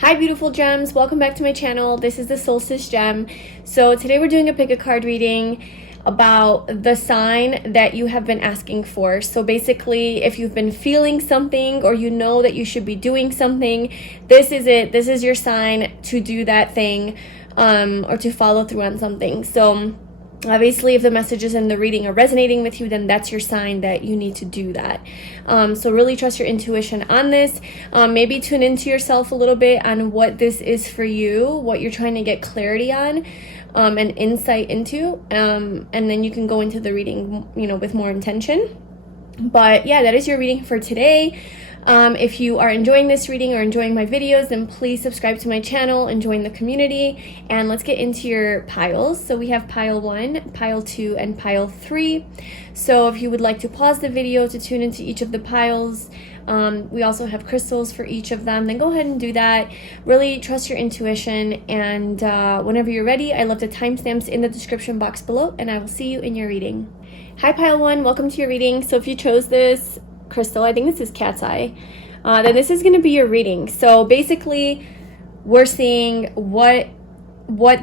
Hi beautiful gems, welcome back to my channel. This is the Solstice Gem. So today we're doing a pick a card reading about the sign that you have been asking for. So basically, if you've been feeling something or you know that you should be doing something, this is it. This is your sign to do that thing or to follow through on something. So obviously, if the messages in the reading are resonating with you, then that's your sign that you need to do that. So really trust your intuition on this. Maybe tune into yourself a little bit on what this is for you, what you're trying to get clarity on and insight into. And then you can go into the reading, with more intention. But yeah, that is your reading for today. If you are enjoying this reading or enjoying my videos, then please subscribe to my channel and join the community. And let's get into your piles. So we have pile 1, pile 2, and pile 3. So if you would like to pause the video to tune into each of the piles, we also have crystals for each of them. Then go ahead and do that. Really trust your intuition. And whenever you're ready, I love the timestamps in the description box below, and I will see you in your reading. Hi pile 1, welcome to your reading. So if you chose this crystal, I think this is cat's eye, then this is going to be your reading. So basically we're seeing what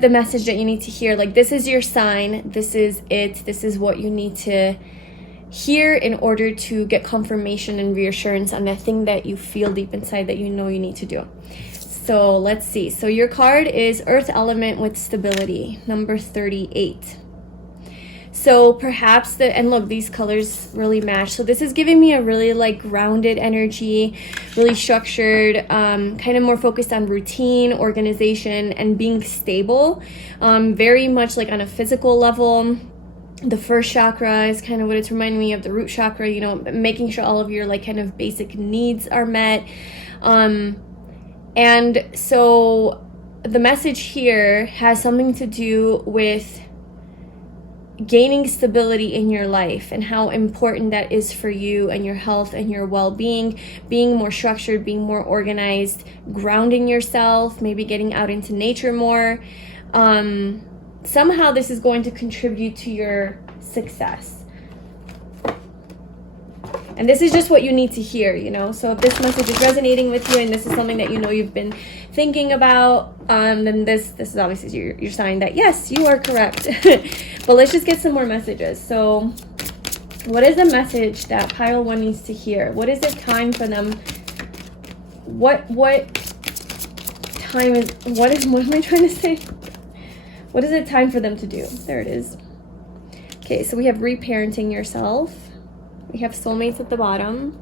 the message that you need to hear, like this is your sign, this is it, this is what you need to hear in order to get confirmation and reassurance on that thing that you feel deep inside that you know you need to do. So let's see. So your card is Earth Element with Stability, number 38. So perhaps and look, these colors really match. So this is giving me a really like grounded energy, really structured, kind of more focused on routine, organization, and being stable. Very much like on a physical level. The first chakra is kind of what it's reminding me of, the root chakra, making sure all of your like kind of basic needs are met. And so the message here has something to do with gaining stability in your life and how important that is for you and your health and your well-being, being more structured, being more organized, grounding yourself, maybe getting out into nature more. Somehow this is going to contribute to your success. And this is just what you need to hear, So if this message is resonating with you and this is something that you've been thinking about, then this is obviously your sign that, yes, you are correct. But let's just get some more messages. So what is the message that pile 1 needs to hear? What is it time for them? What time what am I trying to say? What is it time for them to do? There it is. Okay, so we have reparenting yourself. We have soulmates at the bottom.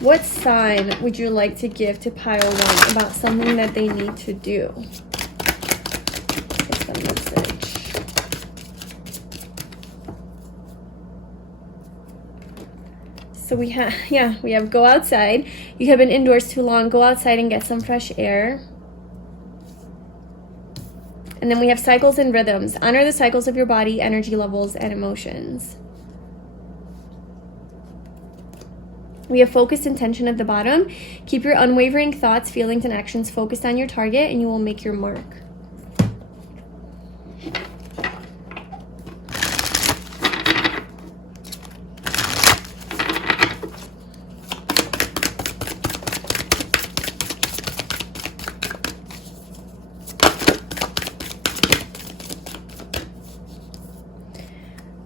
What sign would you like to give to pile 1 about something that they need to do? What's the message? So we have go outside. You have been indoors too long. Go outside and get some fresh air. And then we have cycles and rhythms. Honor the cycles of your body, energy levels, and emotions. We have focused intention at the bottom. Keep your unwavering thoughts, feelings, and actions focused on your target, and you will make your mark.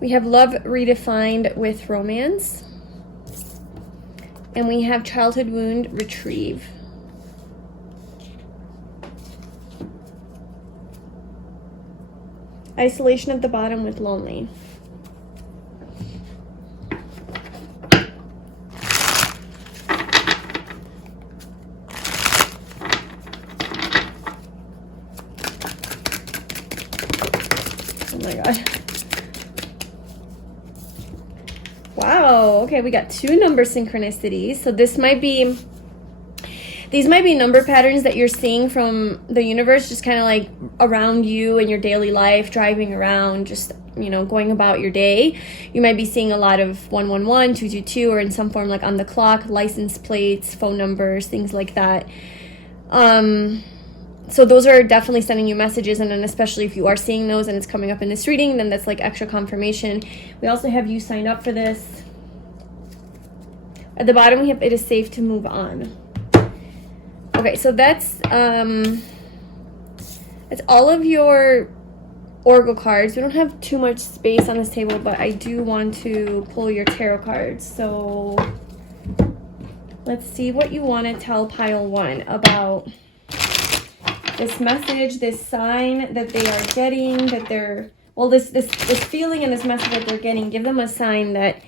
We have love redefined with romance. And we have childhood wound retrieve. Isolation at the bottom with lonely. Oh my God. Wow, okay, we got 2 number synchronicities. So these might be number patterns that you're seeing from the universe, just kind of like around you in your daily life, driving around, just, going about your day. You might be seeing a lot of 111, 222, or in some form like on the clock, license plates, phone numbers, things like that. So those are definitely sending you messages, and then especially if you are seeing those and it's coming up in this reading, then that's like extra confirmation. We also have you signed up for this. At the bottom we have it is safe to move on. Okay, so that's all of your Oracle cards. We don't have too much space on this table, but I do want to pull your tarot cards. So let's see what you want to tell pile 1 about this message, this sign that they are getting, that they're, well, this feeling and this message that they're getting. Give them a sign that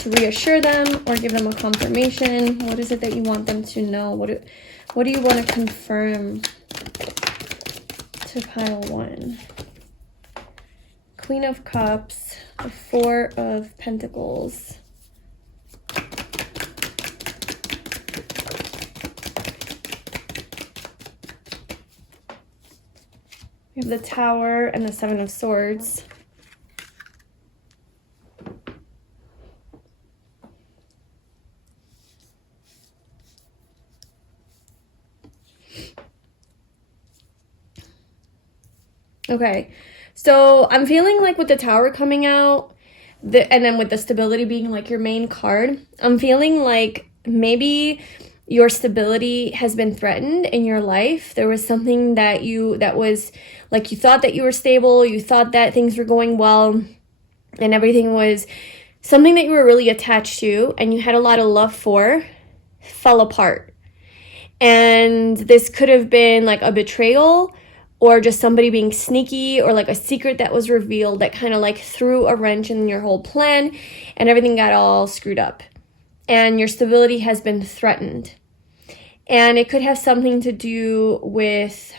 to reassure them, or give them a confirmation. What is it that you want them to know? What do you want to confirm to pile 1? Queen of Cups, the 4 of Pentacles. We have the Tower and the 7 of Swords. Okay, so I'm feeling like with the Tower coming out, and then with the Stability being like your main card, I'm feeling like maybe your stability has been threatened in your life. There was something that was like, you thought that you were stable, you thought that things were going well, and everything was something that you were really attached to and you had a lot of love for, fell apart. And this could have been like a betrayal, or just somebody being sneaky, or like a secret that was revealed that kind of like threw a wrench in your whole plan, and everything got all screwed up. And your stability has been threatened. And it could have something to do with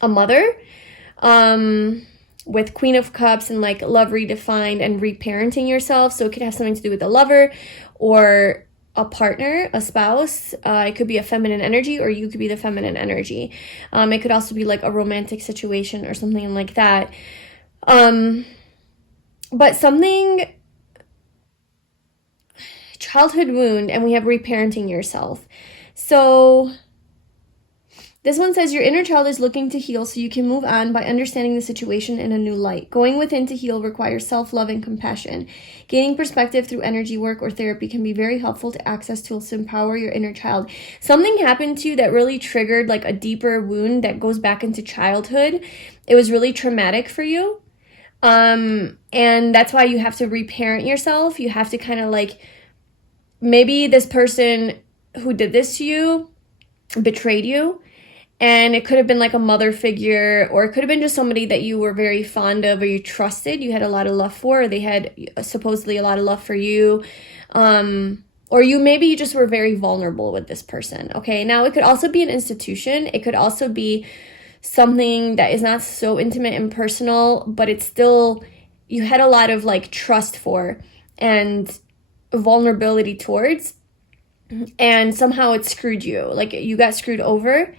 a mother, with Queen of Cups and like love redefined and reparenting yourself. So it could have something to do with a lover or a partner, a spouse. It could be a feminine energy, or you could be the feminine energy. It could also be like a romantic situation or something like that. But something, childhood wound, and we have reparenting yourself. So this one says your inner child is looking to heal so you can move on by understanding the situation in a new light. Going within to heal requires self-love and compassion. Gaining perspective through energy work or therapy can be very helpful to access tools to empower your inner child. Something happened to you that really triggered like a deeper wound that goes back into childhood. It was really traumatic for you. And that's why you have to reparent yourself. You have to kind of like, maybe this person who did this to you betrayed you. And it could have been like a mother figure, or it could have been just somebody that you were very fond of, or you trusted, you had a lot of love for, or they had supposedly a lot of love for you. Or maybe you just were very vulnerable with this person. Okay, now it could also be an institution. It could also be something that is not so intimate and personal, but it's still, you had a lot of like trust for and vulnerability towards, and somehow it screwed you. Like you got screwed over.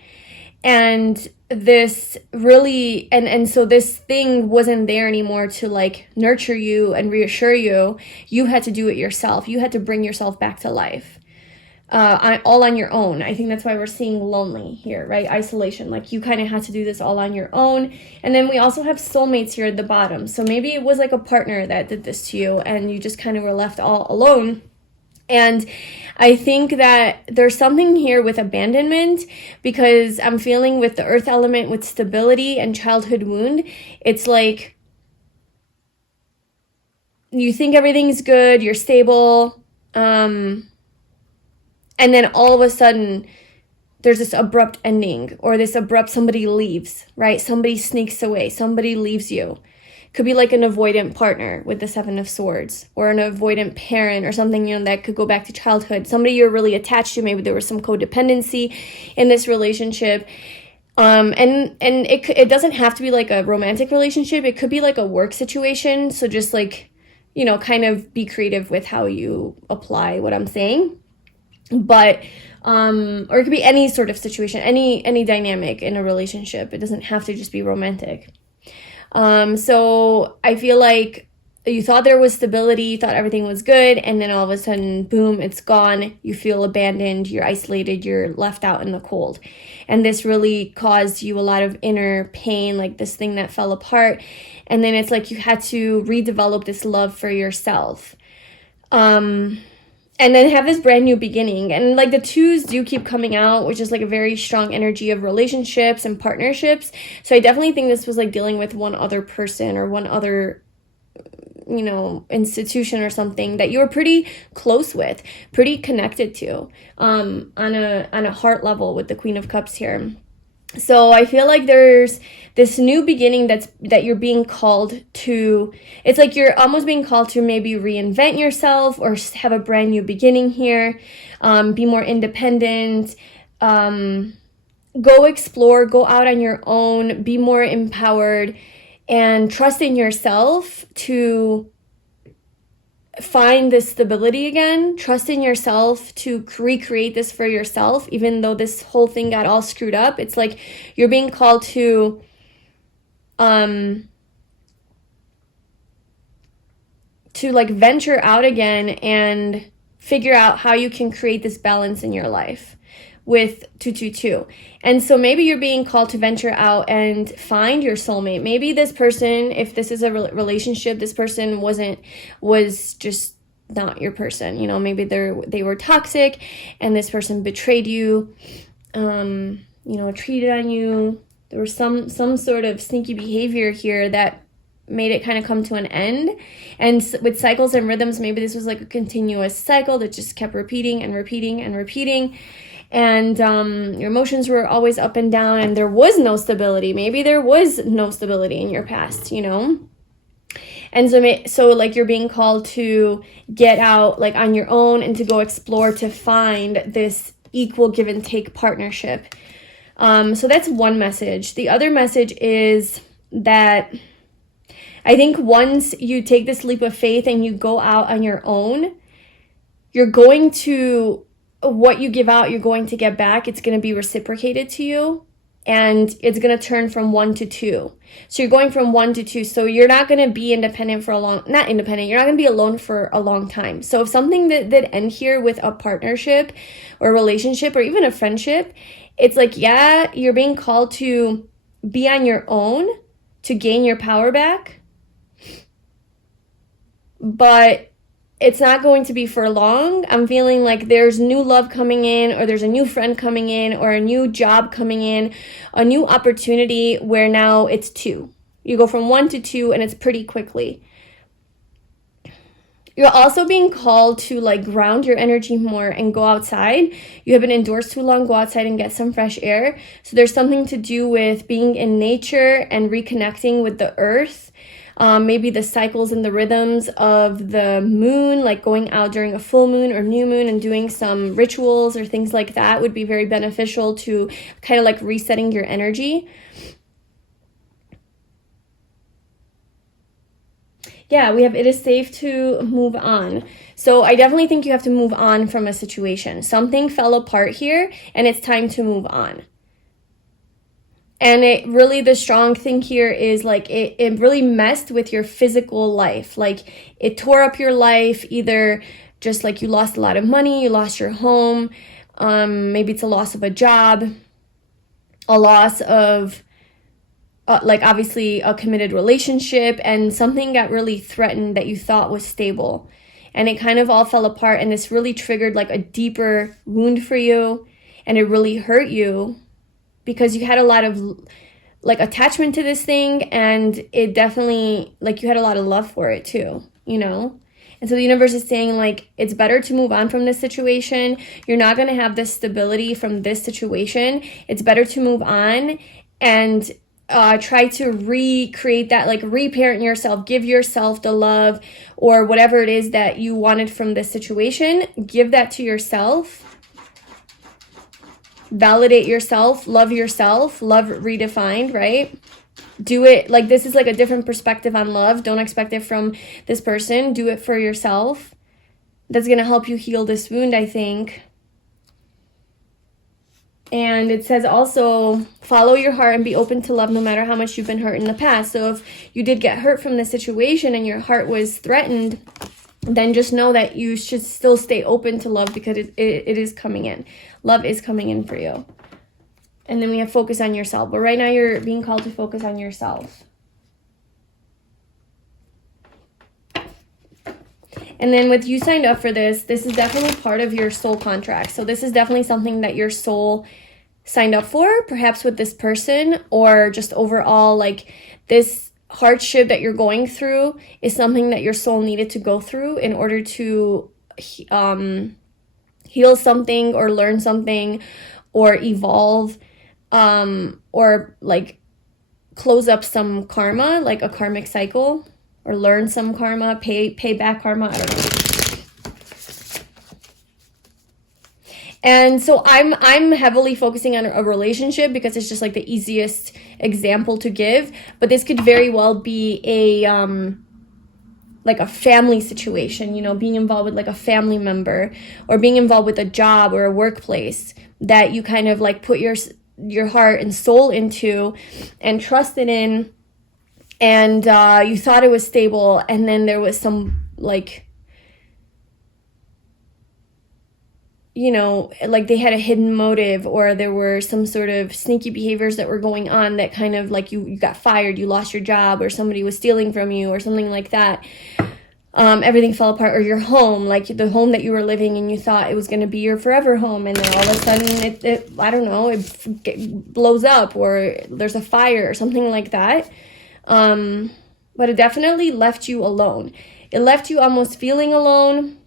And this really, and so this thing wasn't there anymore to like nurture you and reassure you. You had to do it yourself. You had to bring yourself back to life, all on your own. I think that's why we're seeing lonely here, right? Isolation, like you kind of had to do this all on your own. And then we also have soulmates here at the bottom. So maybe it was like a partner that did this to you and you just kind of were left all alone. And I think that there's something here with abandonment, because I'm feeling with the earth element, with stability and childhood wound, it's like you think everything's good, you're stable, and then all of a sudden there's this abrupt ending, or this abrupt somebody leaves, right? Somebody sneaks away, somebody leaves you. Could be like an avoidant partner with the 7 of Swords, or an avoidant parent or something, that could go back to childhood. Somebody you're really attached to. Maybe there was some codependency in this relationship. And it doesn't have to be like a romantic relationship. It could be like a work situation. So just like, kind of be creative with how you apply what I'm saying. But, or it could be any sort of situation, any dynamic in a relationship. It doesn't have to just be romantic. So I feel like you thought there was stability, you thought everything was good, and then all of a sudden, boom, it's gone. You feel abandoned, you're isolated, you're left out in the cold. And this really caused you a lot of inner pain, like this thing that fell apart. And then it's like you had to redevelop this love for yourself. And then have this brand new beginning. And like the twos do keep coming out, which is like a very strong energy of relationships and partnerships. So I definitely think this was like dealing with one other person or one other, you know, institution or something that you were pretty close with, pretty connected to, on a heart level with the Queen of Cups here. So I feel like there's this new beginning that you're being called to. It's like you're almost being called to maybe reinvent yourself or have a brand new beginning here. Be more independent. Go explore, go out on your own, be more empowered, and trust in yourself to find this stability again. Trust in yourself to recreate this for yourself, even though this whole thing got all screwed up. It's like you're being called to like venture out again and figure out how you can create this balance in your life with 222. And so maybe you're being called to venture out and find your soulmate. Maybe this person, if this is a relationship, this person was just not your person. You know, maybe they were toxic and this person betrayed you, you know, cheated on you. There was some sort of sneaky behavior here that made it kind of come to an end. And with cycles and rhythms, maybe this was like a continuous cycle that just kept repeating and repeating and repeating. And your emotions were always up and down, and there was no stability. Maybe there was no stability in your past, you know? And so like you're being called to get out like on your own and to go explore, to find this equal give and take partnership. So that's one message. The other message is that I think once you take this leap of faith and you go out on your own, you're going to, what you give out, you're going to get back. It's going to be reciprocated to you, and it's going to turn from 1 to 2. So you're going from 1 to 2. So you're not going to be independent for not independent. You're not going to be alone for a long time. So if something that end here with a partnership or relationship or even a friendship, it's like, yeah, you're being called to be on your own to gain your power back, but it's not going to be for long. I'm feeling like there's new love coming in, or there's a new friend coming in, or a new job coming in, a new opportunity where now it's 2. You go from 1 to 2 and it's pretty quickly. You're also being called to like ground your energy more and go outside. You have been indoors too long, go outside and get some fresh air. So there's something to do with being in nature and reconnecting with the earth. Maybe the cycles and the rhythms of the moon, like going out during a full moon or new moon and doing some rituals or things like that would be very beneficial to kind of like resetting your energy. Yeah, we have, it is safe to move on. So I definitely think you have to move on from a situation. Something fell apart here and it's time to move on. And it really, the strong thing here is like it really messed with your physical life. Like it tore up your life, either just like you lost a lot of money, you lost your home, maybe it's a loss of a job, a loss of like obviously a committed relationship, and something got really threatened that you thought was stable. And it kind of all fell apart, and this really triggered like a deeper wound for you, and it really hurt you, because you had a lot of like attachment to this thing, and it definitely, like you had a lot of love for it too, you know? And so the universe is saying like, it's better to move on from this situation. You're not going to have this stability from this situation. It's better to move on and try to recreate that, like reparent yourself, give yourself the love or whatever it is that you wanted from this situation. Give that to yourself. Validate yourself, love redefined, right? Do it like this is like a different perspective on love. Don't expect it from this person. Do it for yourself. That's going to help you heal this wound, I think. And it says also, follow your heart and be open to love no matter how much you've been hurt in the past. So if you did get hurt from the situation and your heart was threatened, then just know that you should still stay open to love, because it is coming in. Love is coming in for you. And then we have focus on yourself. But right now you're being called to focus on yourself. And then with you signed up for this is definitely part of your soul contract. So this is definitely something that your soul signed up for, perhaps with this person, or just overall, like, this hardship that you're going through is something that your soul needed to go through in order to heal something or learn something or evolve, or like close up some karma, like a karmic cycle, or learn some karma, pay back karma, I don't know. And so I'm heavily focusing on a relationship because it's just like the easiest example to give, but this could very well be a like a family situation, you know, being involved with like a family member, or being involved with a job or a workplace that you kind of like put your heart and soul into and trusted in, and you thought it was stable, and then there was some, like, you know, like they had a hidden motive, or there were some sort of sneaky behaviors that were going on that kind of like you got fired, you lost your job, or somebody was stealing from you or something like that. Everything fell apart, or your home, like the home that you were living in, you thought it was going to be your forever home, and then all of a sudden it I don't know, it blows up, or there's a fire or something like that. But it definitely left you alone. It left you almost feeling alone.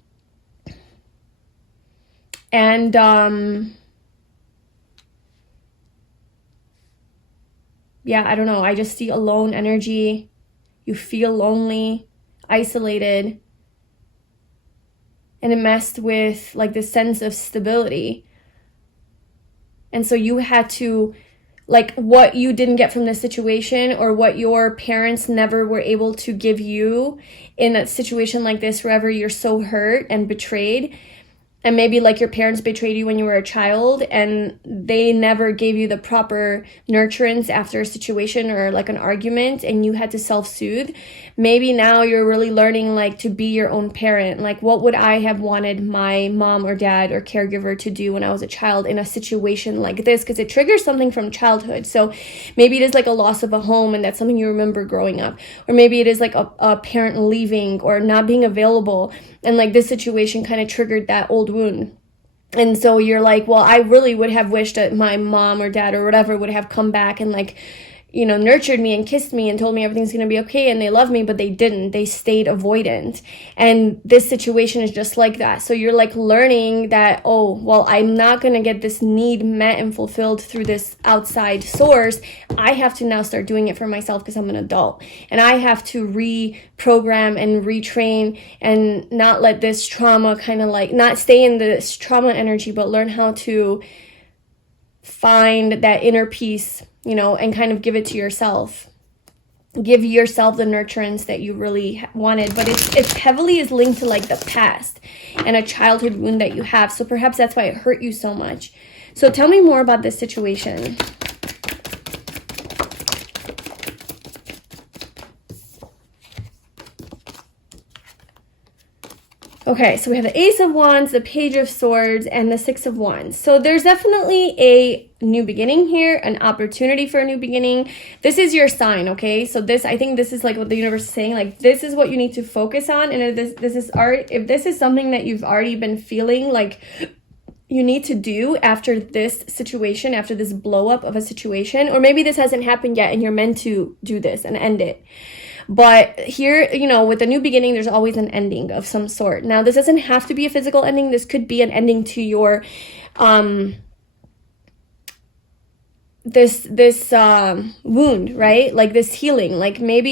And yeah, I don't know. I just see alone energy. You feel lonely, isolated. And it messed with like the sense of stability. And so you had to, like, what you didn't get from this situation, or what your parents never were able to give you in a situation like this, wherever you're so hurt and betrayed. And maybe like your parents betrayed you when you were a child, and they never gave you the proper nurturance after a situation or like an argument, and you had to self-soothe. Maybe now you're really learning like to be your own parent. Like, what would I have wanted my mom or dad or caregiver to do when I was a child in a situation like this? Because it triggers something from childhood. So maybe it is like a loss of a home, and that's something you remember growing up. Or maybe it is like a parent leaving or not being available, and like this situation kind of triggered that old wound. And so you're like, well, I really would have wished that my mom or dad or whatever would have come back and like, you know, nurtured me and kissed me and told me everything's going to be okay, and they love me, but they didn't. They stayed avoidant. And this situation is just like that. So you're like learning that, oh, well, I'm not going to get this need met and fulfilled through this outside source. I have to now start doing it for myself because I'm an adult, and I have to reprogram and retrain and not let this trauma kind of like, not stay in this trauma energy, but learn how to find that inner peace, you know, and kind of give it to yourself. Give yourself the nurturance that you really wanted. But it heavily is linked to like the past and a childhood wound that you have. So perhaps that's why it hurt you so much. So tell me more about this situation. Okay, so we have the Ace of Wands, the Page of Swords, and the Six of Wands. So there's definitely a new beginning here, an opportunity for a new beginning. This is your sign, okay? So this, I think this is like what the universe is saying, like this is what you need to focus on. And if this is something that you've already been feeling like you need to do after this situation, after this blow up of a situation, or maybe this hasn't happened yet and you're meant to do this and end it. But here, you know, with a new beginning, there's always an ending of some sort. Now, this doesn't have to be a physical ending. This could be an ending to your, this wound, right? Like this healing. Like maybe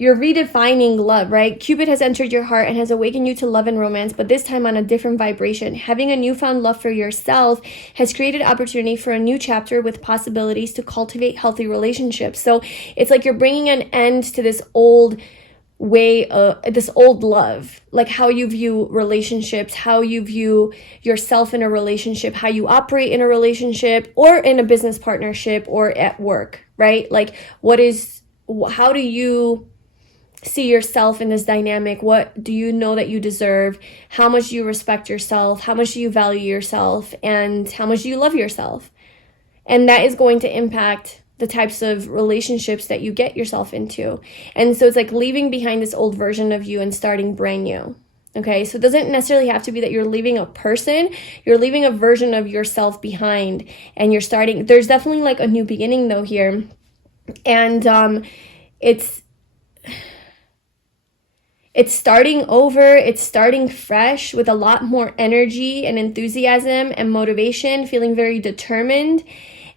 you're redefining love, right? Cupid has entered your heart and has awakened you to love and romance, but this time on a different vibration. Having a newfound love for yourself has created opportunity for a new chapter with possibilities to cultivate healthy relationships. So it's like you're bringing an end to this old way, this old love, like how you view relationships, how you view yourself in a relationship, how you operate in a relationship or in a business partnership or at work, right? Like how do you see yourself in this dynamic? What do you know that you deserve? How much do you respect yourself? How much do you value yourself? And how much do you love yourself? And that is going to impact the types of relationships that you get yourself into. And so it's like leaving behind this old version of you and starting brand new. Okay, so it doesn't necessarily have to be that you're leaving a person, you're leaving a version of yourself behind and you're starting. There's definitely like a new beginning though here. And it's starting over, it's starting fresh with a lot more energy and enthusiasm and motivation, feeling very determined.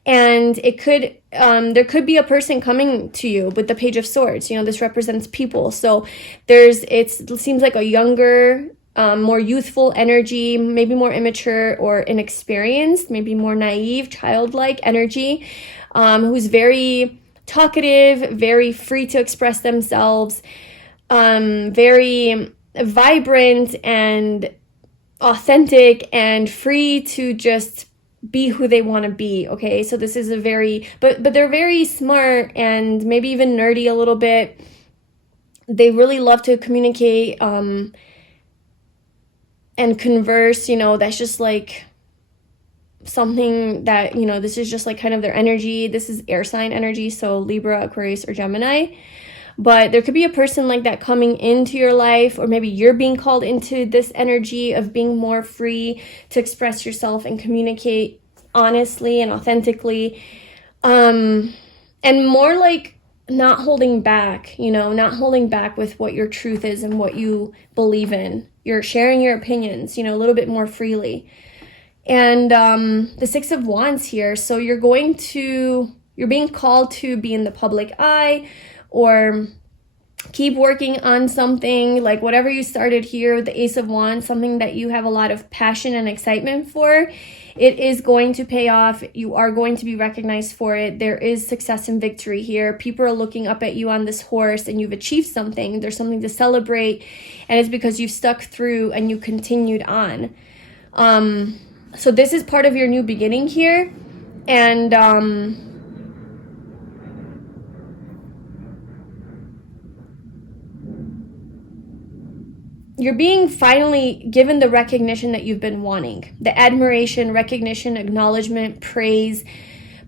And it could, there could be a person coming to you with the Page of Swords. You know, this represents people. So it seems like a younger, more youthful energy, maybe more immature or inexperienced, maybe more naive, childlike energy, who's very talkative, very free to express themselves, very vibrant and authentic and free to just be who they want to be. Okay, so this is a very, but they're very smart and maybe even nerdy a little bit. They really love to communicate and converse. You know, that's just like something that, you know, this is just like kind of their energy. This is air sign energy, so Libra, Aquarius, or Gemini. But there could be a person like that coming into your life, or maybe you're being called into this energy of being more free to express yourself and communicate honestly and authentically. And more like not holding back, you know, not holding back with what your truth is and what you believe in. You're sharing your opinions, you know, a little bit more freely. And the Six of Wands here. So you're being called to be in the public eye, or keep working on something, like whatever you started here with the Ace of Wands, something that you have a lot of passion and excitement for. It is going to pay off. You are going to be recognized for it. There is success and victory here. People are looking up at you on this horse and you've achieved something. There's something to celebrate, and it's because you've stuck through and you continued on. So this is part of your new beginning here. And you're being finally given the recognition that you've been wanting. The admiration, recognition, acknowledgement, praise.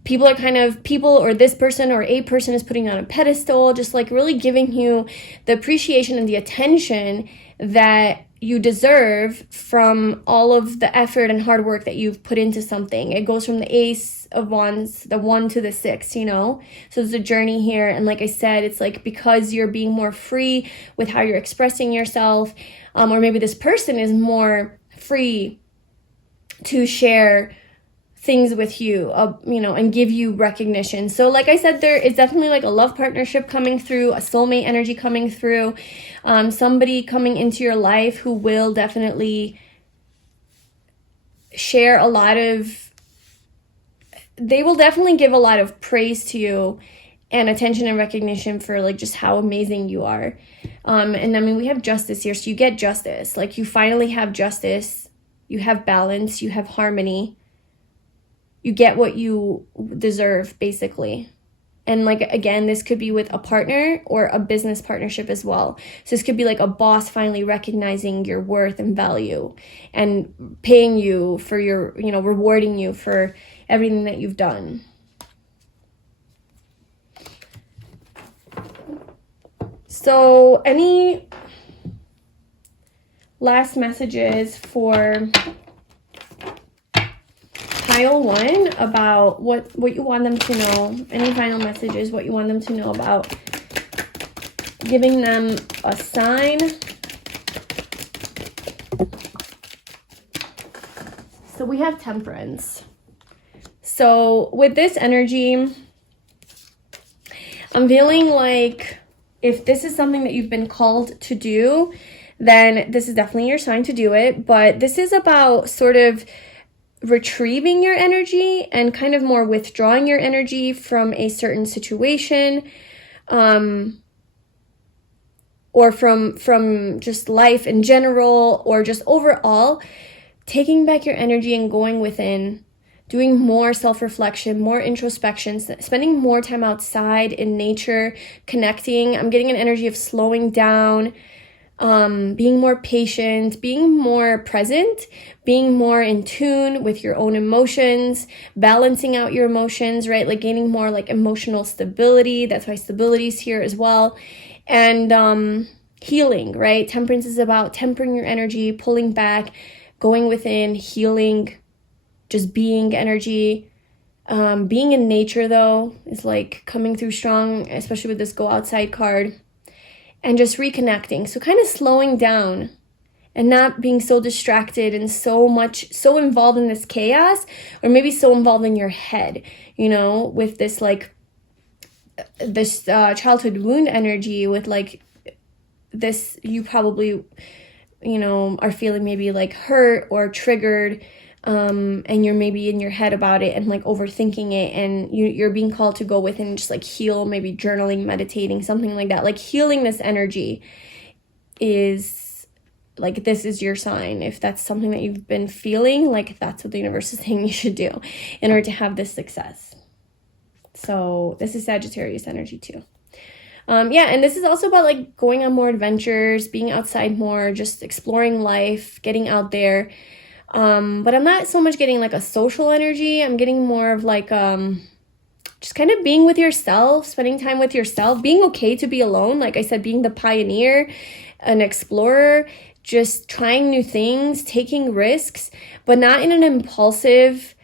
People or this person or a person is putting you on a pedestal, just like really giving you the appreciation and the attention that you deserve from all of the effort and hard work that you've put into something. It goes from the Ace of Wands, the 1 to the 6, you know? So there's a journey here. And like I said, it's like because you're being more free with how you're expressing yourself, or maybe this person is more free to share things with you, you know, and give you recognition. So like I said, there is definitely like a love partnership coming through, a soulmate energy coming through, somebody coming into your life who will definitely share they will definitely give a lot of praise to you and attention and recognition for like just how amazing you are. And I mean, we have justice here, so you get justice. Like you finally have justice, you have balance, you have harmony. You get what you deserve, basically. And like, again, this could be with a partner or a business partnership as well. So this could be like a boss finally recognizing your worth and value and paying you for your, you know, rewarding you for everything that you've done. So any last messages for pile 1 about what you want them to know? Any final messages, what you want them to know about giving them a sign? So we have Temperance. So with this energy, I'm feeling like if this is something that you've been called to do, then this is definitely your sign to do it. But this is about sort of retrieving your energy and kind of more withdrawing your energy from a certain situation. or from just life in general, or just overall, taking back your energy and going within, doing more self-reflection, more introspection, spending more time outside in nature, connecting. I'm getting an energy of slowing down, being more patient, being more present, being more in tune with your own emotions, balancing out your emotions, right? Like gaining more like emotional stability. That's why stability is here as well. And healing, right? Temperance is about tempering your energy, pulling back, going within, healing, just being energy. Being in nature, though, is like coming through strong, especially with this go outside card. And just reconnecting. So kind of slowing down and not being so distracted and so involved in this chaos, or maybe so involved in your head, you know, with this like this childhood wound energy, with like this, you probably, you know, are feeling maybe like hurt or triggered, and you're maybe in your head about it and like overthinking it, and you're being called to go within and just like heal, maybe journaling, meditating, something like that. Like healing this energy is like, this is your sign. If that's something that you've been feeling, like that's what the universe is saying you should do in order to have this success. So this is Sagittarius energy too. Yeah, and this is also about like going on more adventures, being outside more, just exploring life, getting out there. But I'm not so much getting like a social energy. I'm getting more of like just kind of being with yourself, spending time with yourself, being okay to be alone. Like I said, being the pioneer, an explorer, just trying new things, taking risks, but not in an impulsive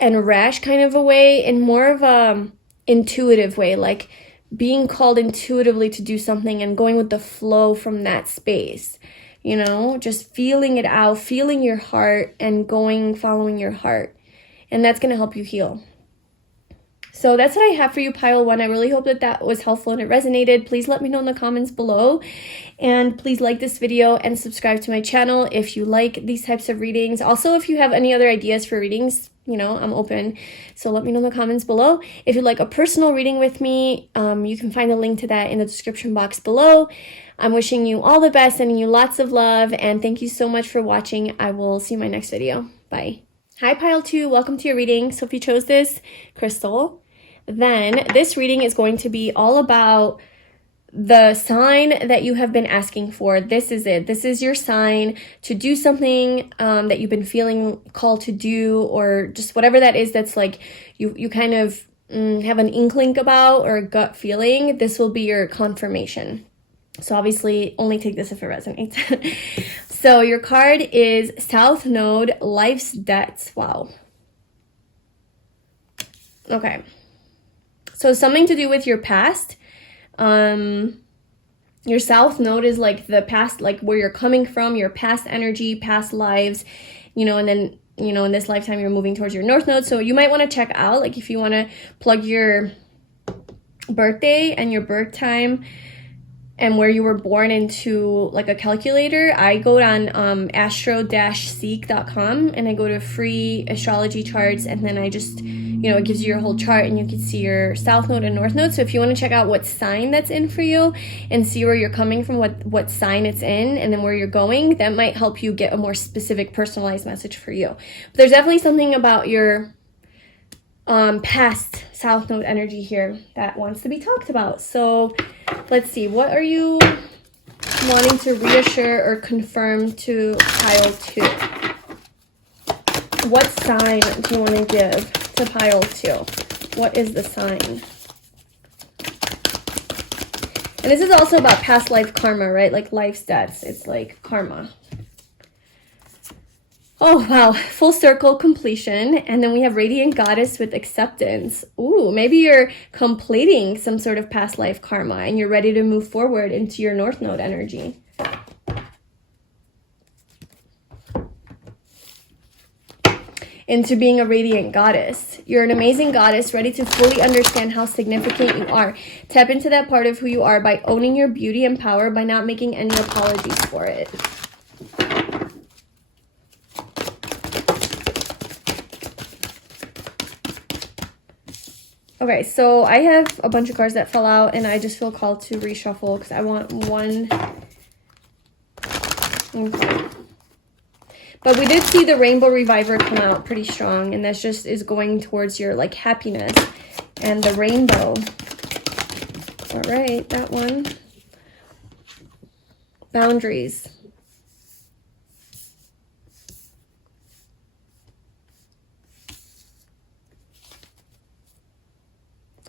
and rash kind of a way, in more of a intuitive way, like being called intuitively to do something and going with the flow from that space. You know, just feeling it out, feeling your heart and following your heart. And that's going to help you heal. So that's what I have for you, Pile 1. I really hope that was helpful and it resonated. Please let me know in the comments below. And please like this video and subscribe to my channel if you like these types of readings. Also, if you have any other ideas for readings, you know, I'm open. So let me know in the comments below. If you'd like a personal reading with me, you can find a link to that in the description box below. I'm wishing you all the best, sending you lots of love, and thank you so much for watching. I will see you in my next video. Bye. Hi, Pile 2. Welcome to your reading. So if you chose this crystal, then this reading is going to be all about the sign that you have been asking for. This is it. This is your sign to do something that you've been feeling called to do, or just whatever that is that's like you kind of have an inkling about, or a gut feeling. This will be your confirmation. So obviously only take this if it resonates. So your card is South Node, Life's Debts. Wow. Okay. So something to do with your past. Your South Node is like the past, like where you're coming from, your past energy, past lives, you know, and then, you know, in this lifetime you're moving towards your North Node. So you might want to check out, like if you want to plug your birthday and your birth time and where you were born into like a calculator. I go on astro-seek.com and I go to free astrology charts, and then I just, you know, it gives you your whole chart and you can see your South Node and North Node. So if you want to check out what sign that's in for you and see where you're coming from, what sign it's in, and then where you're going, that might help you get a more specific personalized message for you. But there's definitely something about your past South Node energy here that wants to be talked about. So let's see, what are you wanting to reassure or confirm to Pile 2? What sign do you want to give to Pile 2? What is the sign? And this is also about past life karma, right? Like life's debts. It's like karma. Oh, wow. Full circle completion. And then we have Radiant Goddess with acceptance. Ooh, maybe you're completing some sort of past life karma and you're ready to move forward into your North Node energy. Into being a radiant goddess. You're an amazing goddess, ready to fully understand how significant you are. Tap into that part of who you are by owning your beauty and power, by not making any apologies for it. Okay, so I have a bunch of cards that fell out, and I just feel called to reshuffle because I want one. Okay. But we did see the Rainbow Reviver come out pretty strong, and that's just is going towards your like happiness and the rainbow. All right, that one. Boundaries.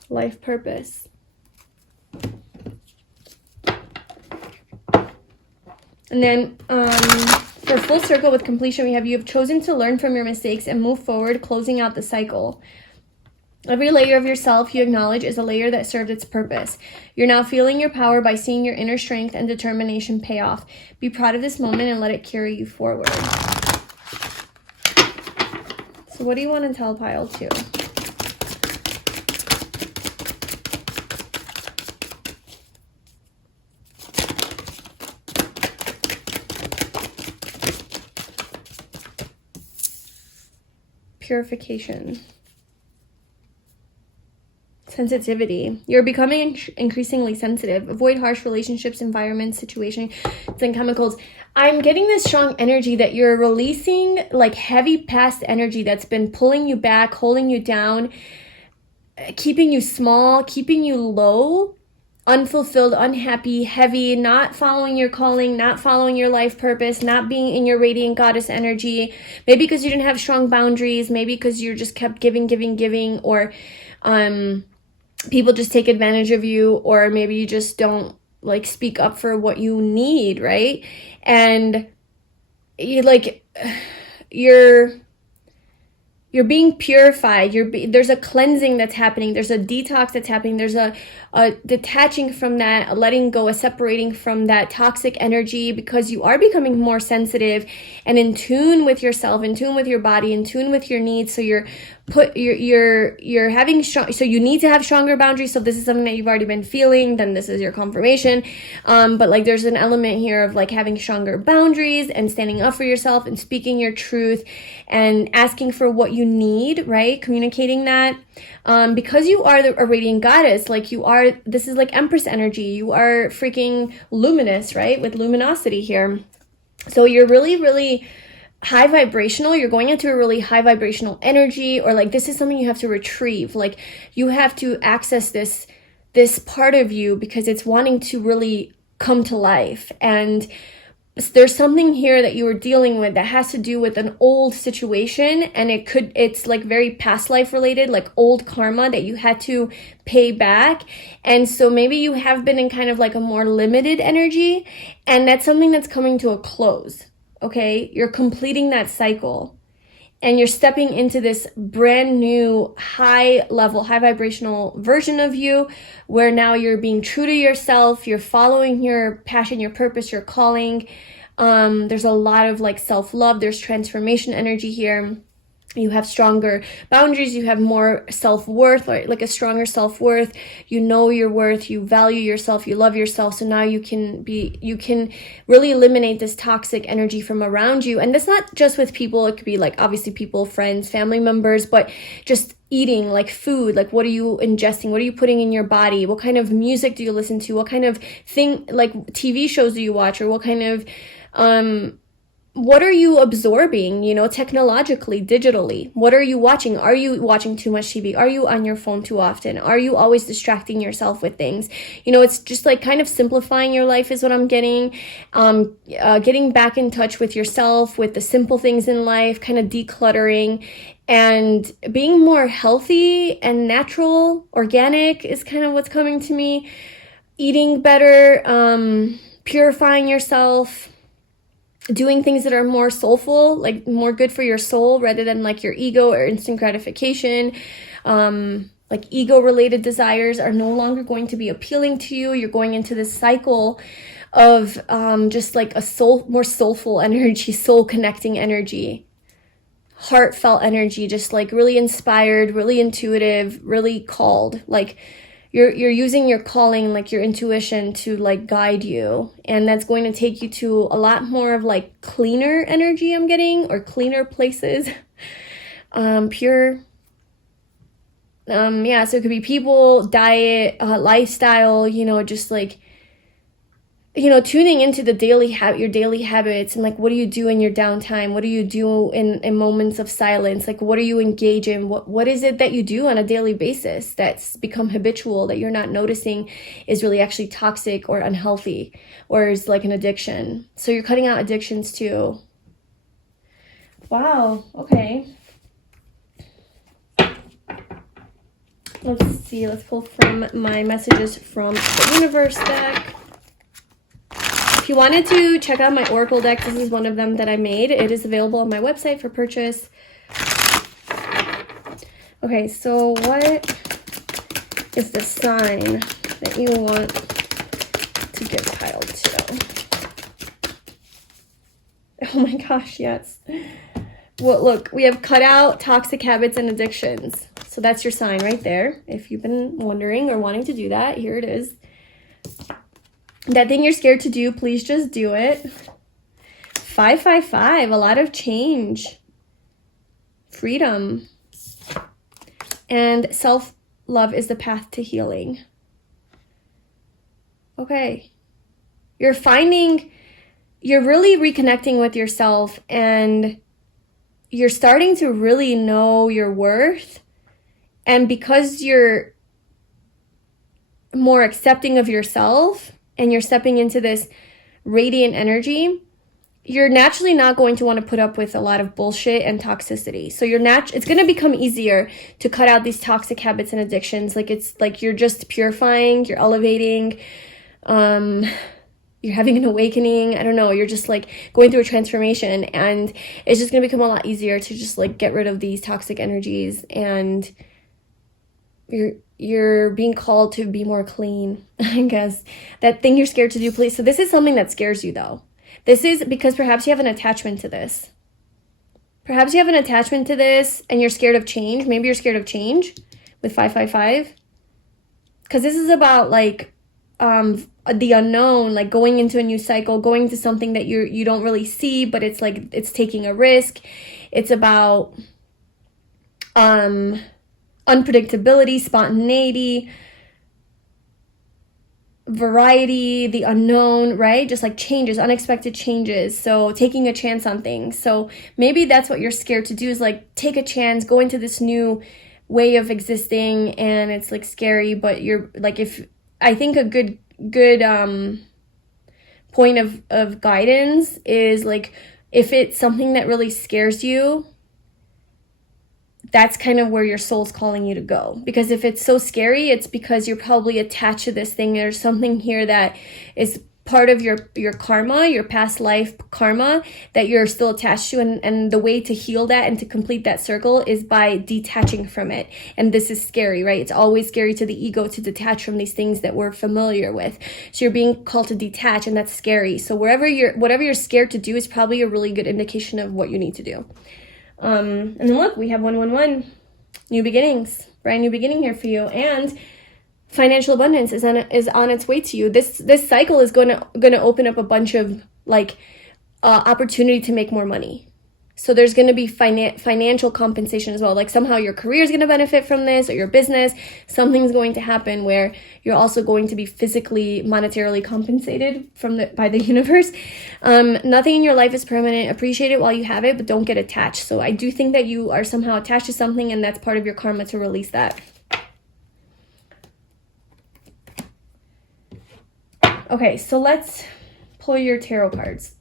Life purpose. And then for full circle with completion, we have you have chosen to learn from your mistakes and move forward, closing out the cycle. Every layer of yourself you acknowledge is a layer that served its purpose. You're now feeling your power by seeing your inner strength and determination pay off. Be proud of this moment and let it carry you forward. So what do you want to tell pile 2? Purification. Sensitivity. You're becoming increasingly sensitive. Avoid harsh relationships, environments, situations, and chemicals. I'm getting this strong energy that you're releasing like heavy past energy that's been pulling you back, holding you down, keeping you small, keeping you low, unfulfilled, unhappy, heavy, not following your calling, not following your life purpose, not being in your radiant goddess energy. Maybe because you didn't have strong boundaries, maybe because you just kept giving, or people just take advantage of you, or maybe you just don't like speak up for what you need, right? And you're being purified. There's a cleansing that's happening. There's a detox that's happening. There's a detaching from that, a letting go, a separating from that toxic energy, because you are becoming more sensitive and in tune with yourself, in tune with your body, in tune with your needs. So you're having strong, so you need to have stronger boundaries. So if this is something that you've already been feeling, then this is your confirmation. But like there's an element here of like having stronger boundaries and standing up for yourself and speaking your truth and asking for what you need, right? Communicating that. Because you are a radiant goddess, like this is like Empress energy. You are freaking luminous, right? With luminosity here. So you're really, really high vibrational. You're going into a really high vibrational energy, or like this is something you have to retrieve. Like you have to access this part of you because it's wanting to really come to life. And there's something here that you were dealing with that has to do with an old situation, and it's like very past life related, like old karma that you had to pay back. And so maybe you have been in kind of like a more limited energy, and that's something that's coming to a close. Okay, you're completing that cycle and you're stepping into this brand new high level, high vibrational version of you, where now you're being true to yourself. You're following your passion, your purpose, your calling. There's a lot of like self-love. There's transformation energy here. You have stronger boundaries. You have more self-worth, like a stronger self-worth. You know your worth. You value yourself. You love yourself. So now you can really eliminate this toxic energy from around you. And that's not just with people. It could be like obviously people, friends, family members, but just eating, like food, like what are you ingesting? What are you putting in your body? What kind of music do you listen to? What kind of thing, like TV shows do you watch? Or what kind of, what are you absorbing, technologically, digitally? What are you watching? Are you watching too much TV? Are you on your phone too often? Are you always distracting yourself with things? It's just like kind of simplifying your life is what I'm getting. Getting back in touch with yourself, with the simple things in life, kind of decluttering and being more healthy and natural, organic is kind of what's coming to me. Eating better, purifying yourself, doing things that are more soulful, like more good for your soul rather than like your ego or instant gratification. Like ego related desires are no longer going to be appealing to you. You're going into this cycle of just like a more soulful energy, soul connecting energy, heartfelt energy, just like really inspired, really intuitive, really called. Like you're using your calling, like your intuition to like guide you. And that's going to take you to a lot more of like cleaner energy I'm getting, or cleaner places. Pure Yeah, so it could be people, diet, lifestyle, you know, just like, you know, tuning into the your daily habits, and like, what do you do in your downtime? What do you do in moments of silence? Like, what do you engage in? What is it that you do on a daily basis that's become habitual that you're not noticing is really actually toxic or unhealthy, or is like an addiction? So you're cutting out addictions too. Wow. Okay. Let's see. Let's pull from my messages from the universe deck. If you wanted to check out my Oracle deck, this is one of them that I made. It is available on my website for purchase. Okay, so what is the sign that you want to get piled to? Oh my gosh, yes. Well, look, we have cut out toxic habits and addictions. So that's your sign right there. If you've been wondering or wanting to do that, here it is. That thing you're scared to do, please just do it. 555, a lot of change. Freedom. And self-love is the path to healing. Okay. You're really reconnecting with yourself, and you're starting to really know your worth. And because you're more accepting of yourself, and you're stepping into this radiant energy, you're naturally not going to want to put up with a lot of bullshit and toxicity. So it's going to become easier to cut out these toxic habits and addictions. Like, it's like you're just purifying, you're elevating, you're having an awakening. I don't know. You're just like going through a transformation, and it's just going to become a lot easier to just like get rid of these toxic energies, and you're being called to be more clean, I guess. That thing you're scared to do, please. So this is something that scares you, though. This is because perhaps you have an attachment to this. Perhaps you have an attachment to this, and you're scared of change. Maybe you're scared of change with 555. Because this is about, like, the unknown, like going into a new cycle, going to something that you don't really see, but it's like, it's taking a risk. It's about, unpredictability, spontaneity, variety, the unknown, right? Just like changes, unexpected changes. So taking a chance on things. So maybe that's what you're scared to do, is like take a chance, go into this new way of existing, and it's like scary, but you're like, I think a good point of guidance is like, if it's something that really scares you, that's kind of where your soul's calling you to go. Because if it's so scary, it's because you're probably attached to this thing. There's something here that is part of your karma, your past life karma, that you're still attached to. And the way to heal that and to complete that circle is by detaching from it. And this is scary, right? It's always scary to the ego to detach from these things that we're familiar with. So you're being called to detach, and that's scary. So whatever you're scared to do is probably a really good indication of what you need to do. And then look, we have 111, new beginnings, brand new beginning here for you, and financial abundance is on its way to you. This cycle is going to open up a bunch of like opportunity to make more money. So there's going to be financial compensation as well. Like somehow your career is going to benefit from this, or your business. Something's going to happen where you're also going to be physically, monetarily compensated by the universe. Nothing in your life is permanent. Appreciate it while you have it, but don't get attached. So I do think that you are somehow attached to something, and that's part of your karma to release that. Okay, so let's pull your tarot cards.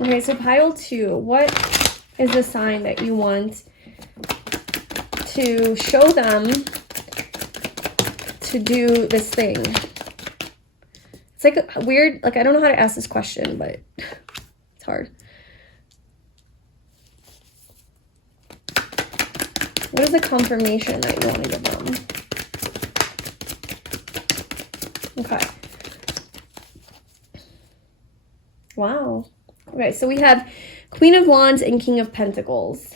Okay, so pile 2, what is the sign that you want to show them to do this thing? It's like a weird, like I don't know how to ask this question, but it's hard. What is the confirmation that you want to give them? Okay. Wow. Okay, so we have Queen of Wands and King of Pentacles.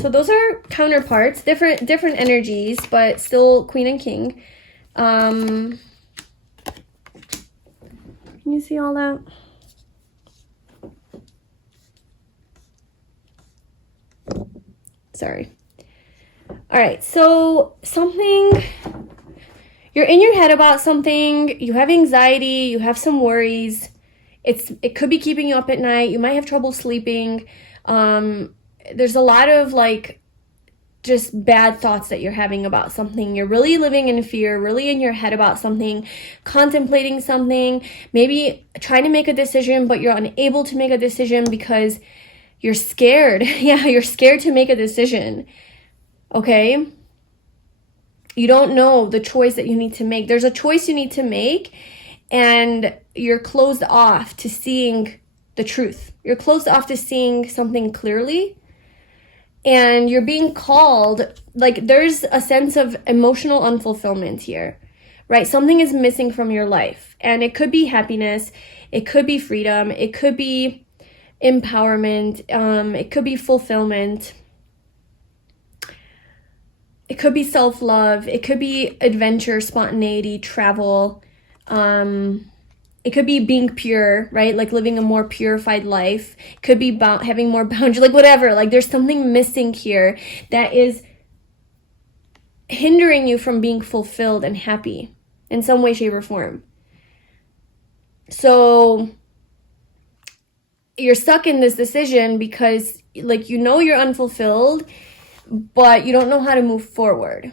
So those are counterparts, different energies, but still Queen and King. you see all that? Sorry. All right, so you're in your head about something, you have anxiety, you have some worries. It could be keeping you up at night. You might have trouble sleeping. There's a lot of like just bad thoughts that you're having about something. You're really living in fear, really in your head about something, contemplating something, maybe trying to make a decision, but you're unable to make a decision because you're scared. Yeah, you're scared to make a decision. Okay? You don't know the choice that you need to make. There's a choice you need to make, and you're closed off to seeing the truth. You're closed off to seeing something clearly, and you're being called, like there's a sense of emotional unfulfillment here, right? Something is missing from your life, and it could be happiness, it could be freedom, it could be empowerment, it could be fulfillment. It could be self-love. It could be adventure, spontaneity, travel. It could be being pure, right? Like living a more purified life. It could be having more boundaries, like whatever. Like there's something missing here that is hindering you from being fulfilled and happy in some way, shape, or form. So you're stuck in this decision because like you know you're unfulfilled, but you don't know how to move forward.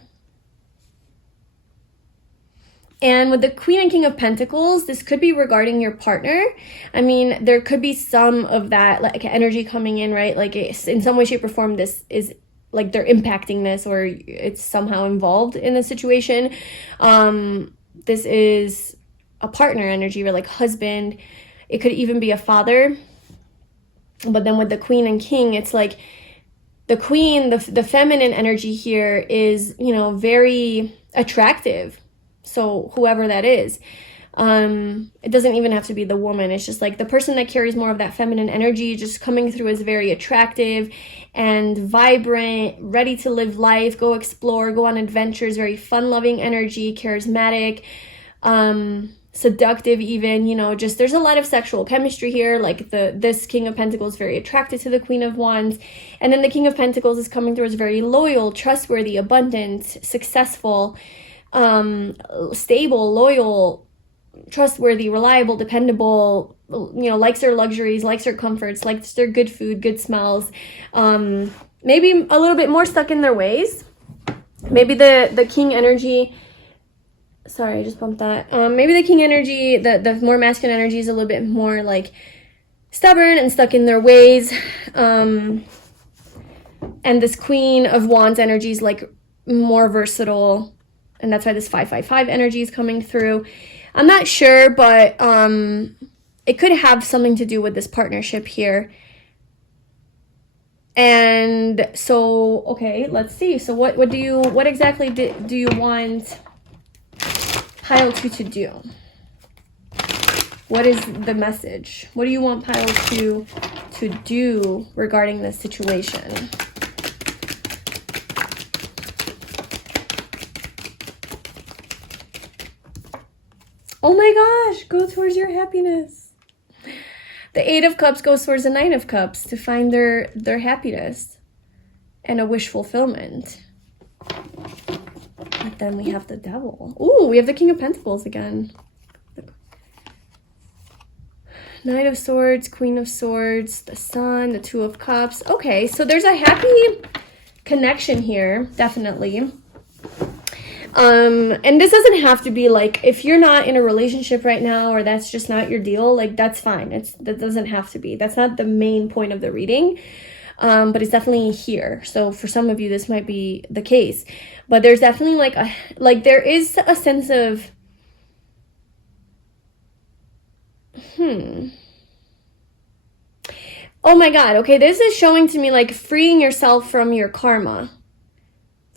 And with the Queen and King of Pentacles, this could be regarding your partner. I mean, there could be some of that like energy coming in, right? Like it's, in some way, shape, or form, this is like they're impacting this, or it's somehow involved in the situation. This is a partner energy, or like husband. It could even be a father. But then with the Queen and King, it's like the Queen, the feminine energy here is, you know, very attractive. So whoever that is, it doesn't even have to be the woman. It's just like the person that carries more of that feminine energy just coming through is very attractive and vibrant, ready to live life, go explore, go on adventures, very fun-loving energy, charismatic, seductive even, you know, just there's a lot of sexual chemistry here. Like this King of Pentacles is very attracted to the Queen of Wands, and then the King of Pentacles is coming through as very loyal, trustworthy, abundant, successful, stable, loyal, trustworthy, reliable, dependable, you know, likes their luxuries, likes their comforts, likes their good food, good smells, maybe a little bit more stuck in their ways. Maybe the King energy, sorry, I just bumped that. Maybe the King energy, the more masculine energy is a little bit more like stubborn and stuck in their ways. And this Queen of Wands energy is like more versatile. And that's why this 555 energy is coming through. I'm not sure, but it could have something to do with this partnership here. And so, okay, let's see. So what exactly do you want Pile 2 to do? What is the message? What do you want Pile 2 to do regarding this situation? Oh my gosh, go towards your happiness. The 8 of Cups goes towards the 9 of Cups to find their happiness and a wish fulfillment. But then we have the Devil. Ooh, we have the King of Pentacles again. Knight of Swords, Queen of Swords, the Sun, the 2 of Cups. Okay, so there's a happy connection here, definitely. And this doesn't have to be like, if you're not in a relationship right now, or that's just not your deal, like that's fine. That doesn't have to be. That's not the main point of the reading. But it's definitely here. So for some of you, this might be the case. But there's definitely there is a sense of, oh my God, okay, this is showing to me like freeing yourself from your karma.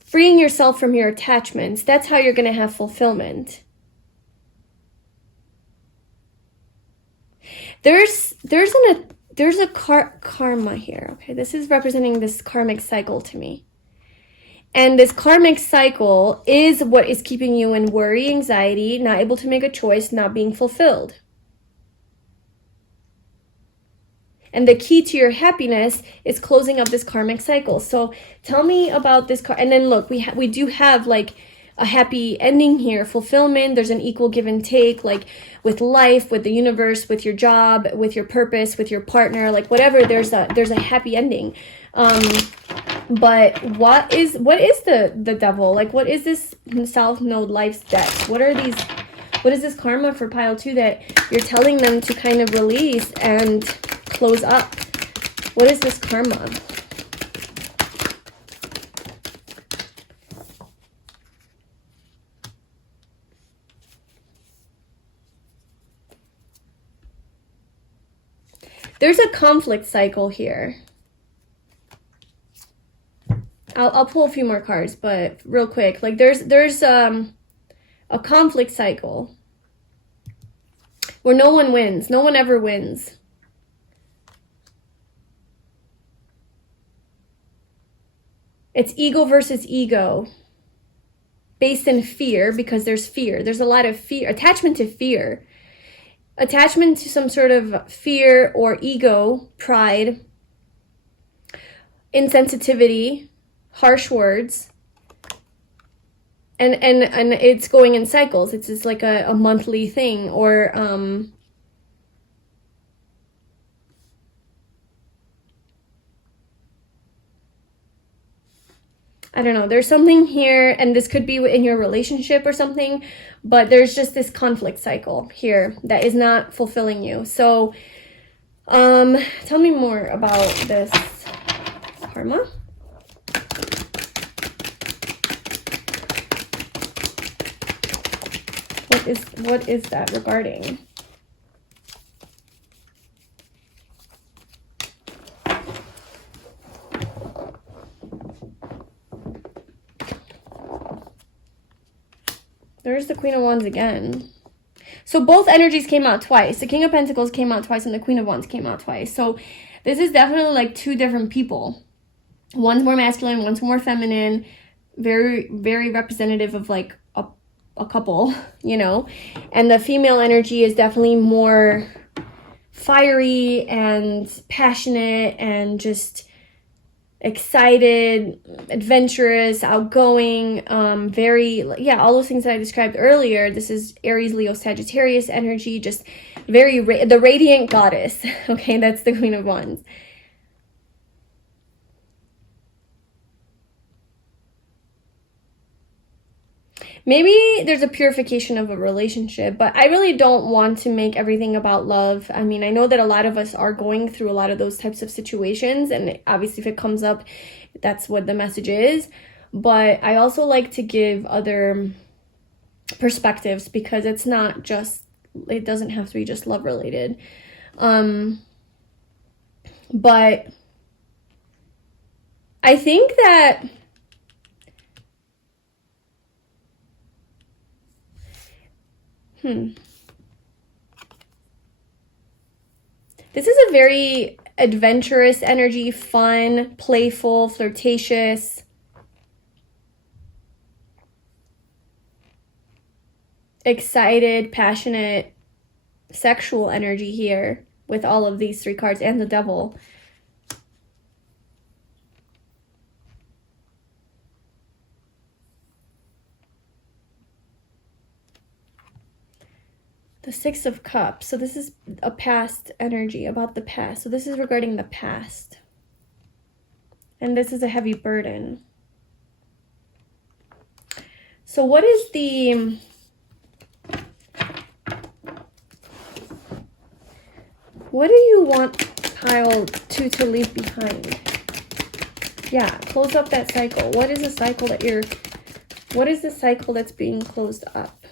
Freeing yourself from your attachments. That's how you're going to have fulfillment. There's a karma here. Okay, this is representing this karmic cycle to me. And this karmic cycle is what is keeping you in worry, anxiety, not able to make a choice, not being fulfilled. And the key to your happiness is closing up this karmic cycle. So tell me about this and then look, we do have like a happy ending here, fulfillment. There's an equal give and take, like with life, with the universe, with your job, with your purpose, with your partner, like whatever, there's a happy ending. But what is the devil? Like, what is this South Node life's debts? What is this karma for pile 2 that you're telling them to kind of release and close up? What is this karma? There's a conflict cycle here. I'll pull a few more cards, but real quick, like there's a conflict cycle where no one wins. No one ever wins. It's ego versus ego, based in fear, because there's fear. There's a lot of fear, attachment to fear, attachment to some sort of fear or ego, pride, insensitivity, harsh words, and it's going in cycles. It's just like a monthly thing, or I don't know, there's something here, and this could be in your relationship or something, but there's just this conflict cycle here that is not fulfilling you. So tell me more about this karma. What is that regarding? There's the Queen of Wands again. So both energies came out twice. The King of Pentacles came out twice and the Queen of Wands came out twice. So this is definitely like two different people. One's more masculine, one's more feminine. Very, very representative of like a couple, you know. And the female energy is definitely more fiery and passionate and just excited, adventurous, outgoing, very, yeah, all those things that I described earlier. This is Aries, Leo, Sagittarius energy, just very, the radiant goddess. Okay, that's the Queen of Wands. Maybe there's a purification of a relationship, but I really don't want to make everything about love. I mean, I know that a lot of us are going through a lot of those types of situations, and obviously if it comes up, that's what the message is. But I also like to give other perspectives, because it's not just, it doesn't have to be just love related. But I think that this is a very adventurous energy, fun, playful, flirtatious. Excited, passionate, sexual energy here with all of these three cards and the Devil. The Six of Cups. So this is a past energy, about the past. So this is regarding the past. And this is a heavy burden. So what is the... what do you want pile 2 to leave behind? Yeah, close up that cycle. What is the cycle that you're... what is the cycle that's being closed up?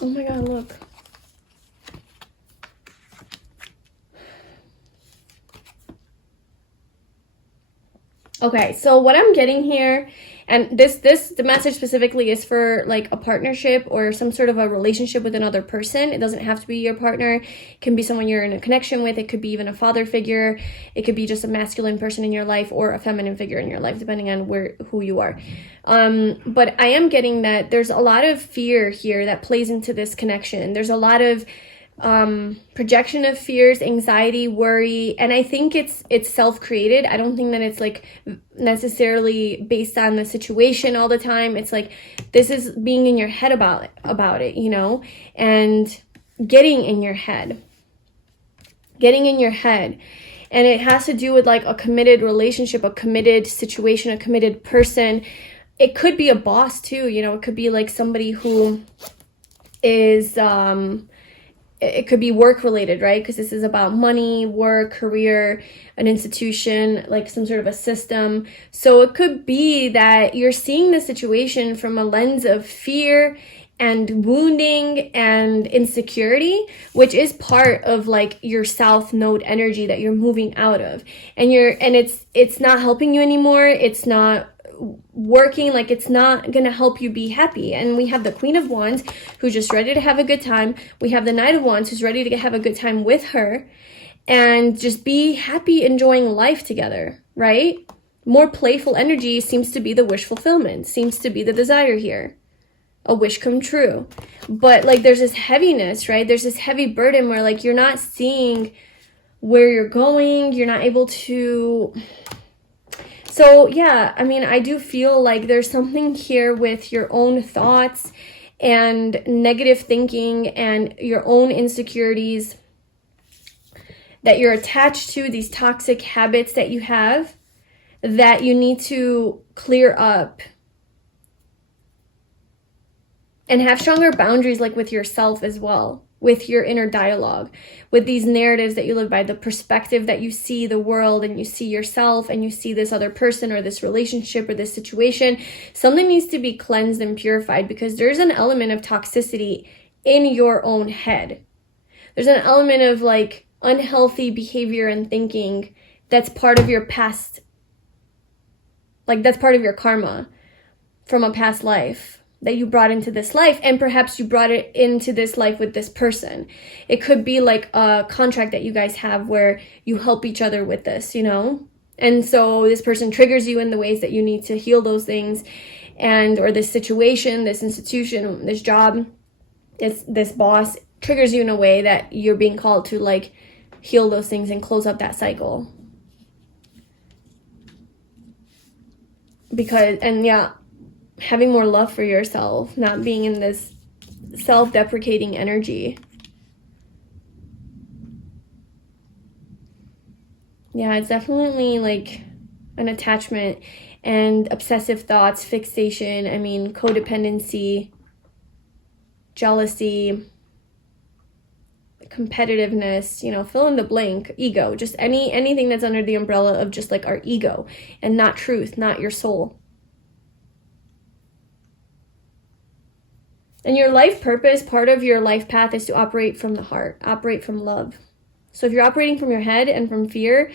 Oh my God, look. Okay, so what I'm getting here And the message specifically is for like a partnership or some sort of a relationship with another person. It doesn't have to be your partner. It can be someone you're in a connection with. It could be even a father figure. It could be just a masculine person in your life or a feminine figure in your life, depending on who you are. But I am getting that there's a lot of fear here that plays into this connection. There's a lot of projection of fears, anxiety, worry, and I think it's self-created. I don't think that it's like necessarily based on the situation all the time. It's like this is being in your head about it, you know, and getting in your head, and it has to do with like a committed relationship, a committed situation, a committed person. It could be a boss too, you know. It could be like somebody who is it could be work related, right? Because this is about money, work, career, an institution, like some sort of a system. So it could be that you're seeing the situation from a lens of fear and wounding and insecurity, which is part of like your south node energy that you're moving out of. And it's not helping you anymore. It's not working, like it's not gonna help you be happy. And we have the Queen of Wands who's just ready to have a good time. We have the Knight of Wands who's ready to have a good time with her and just be happy, enjoying life together, right? More playful energy seems to be the wish fulfillment, seems to be the desire here, a wish come true. But like there's this heaviness, right? There's this heavy burden where like you're not seeing where you're going, you're not able to. So yeah, I mean, I do feel like there's something here with your own thoughts and negative thinking and your own insecurities that you're attached to, these toxic habits that you have that you need to clear up and have stronger boundaries, like with yourself as well, with your inner dialogue, with these narratives that you live by, the perspective that you see the world and you see yourself and you see this other person or this relationship or this situation. Something needs to be cleansed and purified because there's an element of toxicity in your own head. There's an element of like unhealthy behavior and thinking that's part of your past, like that's part of your karma from a past life that you brought into this life, and perhaps you brought it into this life with this person. It could be like a contract that you guys have where you help each other with this, you know? And so this person triggers you in the ways that you need to heal those things, and or this situation, this institution, this job, this boss triggers you in a way that you're being called to like heal those things and close up that cycle. Because, and yeah, having more love for yourself, not being in this self-deprecating energy. Yeah, it's definitely like an attachment and obsessive thoughts, fixation, I mean, codependency, jealousy, competitiveness, you know, fill in the blank, ego, just anything that's under the umbrella of just like our ego and not truth, not your soul. And your life purpose, part of your life path is to operate from the heart, operate from love. So if you're operating from your head and from fear,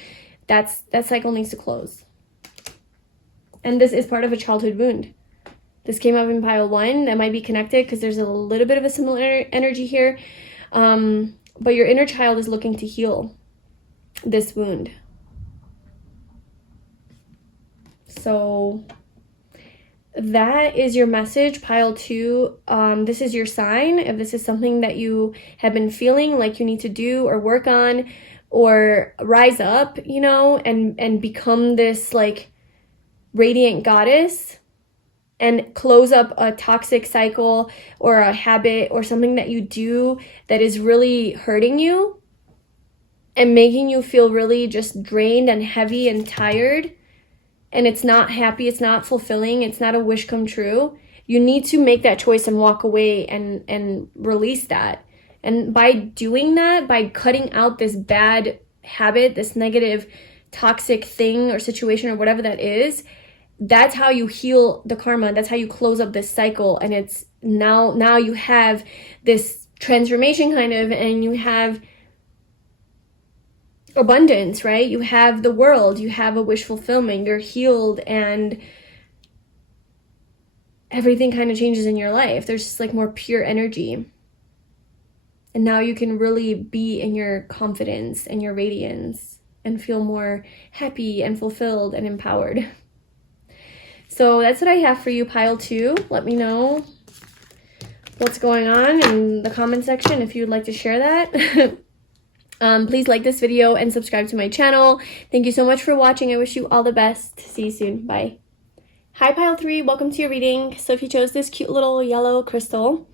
that cycle needs to close. And this is part of a childhood wound. This came up in pile 1. That might be connected because there's a little bit of a similar energy here. But your inner child is looking to heal this wound. So that is your message, pile 2. This is your sign. If this is something that you have been feeling like you need to do or work on or rise up, you know, and become this like radiant goddess and close up a toxic cycle or a habit or something that you do that is really hurting you and making you feel really just drained and heavy and tired, and it's not happy, it's not fulfilling, it's not a wish come true, you need to make that choice and walk away and release that. And by doing that, by cutting out this bad habit, this negative toxic thing or situation or whatever that is, that's how you heal the karma. That's how you close up this cycle. And it's now you have this transformation kind of, and you have abundance, right? You have the world, you have a wish fulfillment, you're healed, and everything kind of changes in your life. There's just like more pure energy. And now you can really be in your confidence and your radiance and feel more happy and fulfilled and empowered. So that's what I have for you, pile 2. Let me know what's going on in the comment section if you'd like to share that. Please like this video and subscribe to my channel. Thank you so much for watching. I wish you all the best. See you soon. Bye. Hi, pile 3. Welcome to your reading. So if you chose this cute little yellow crystal,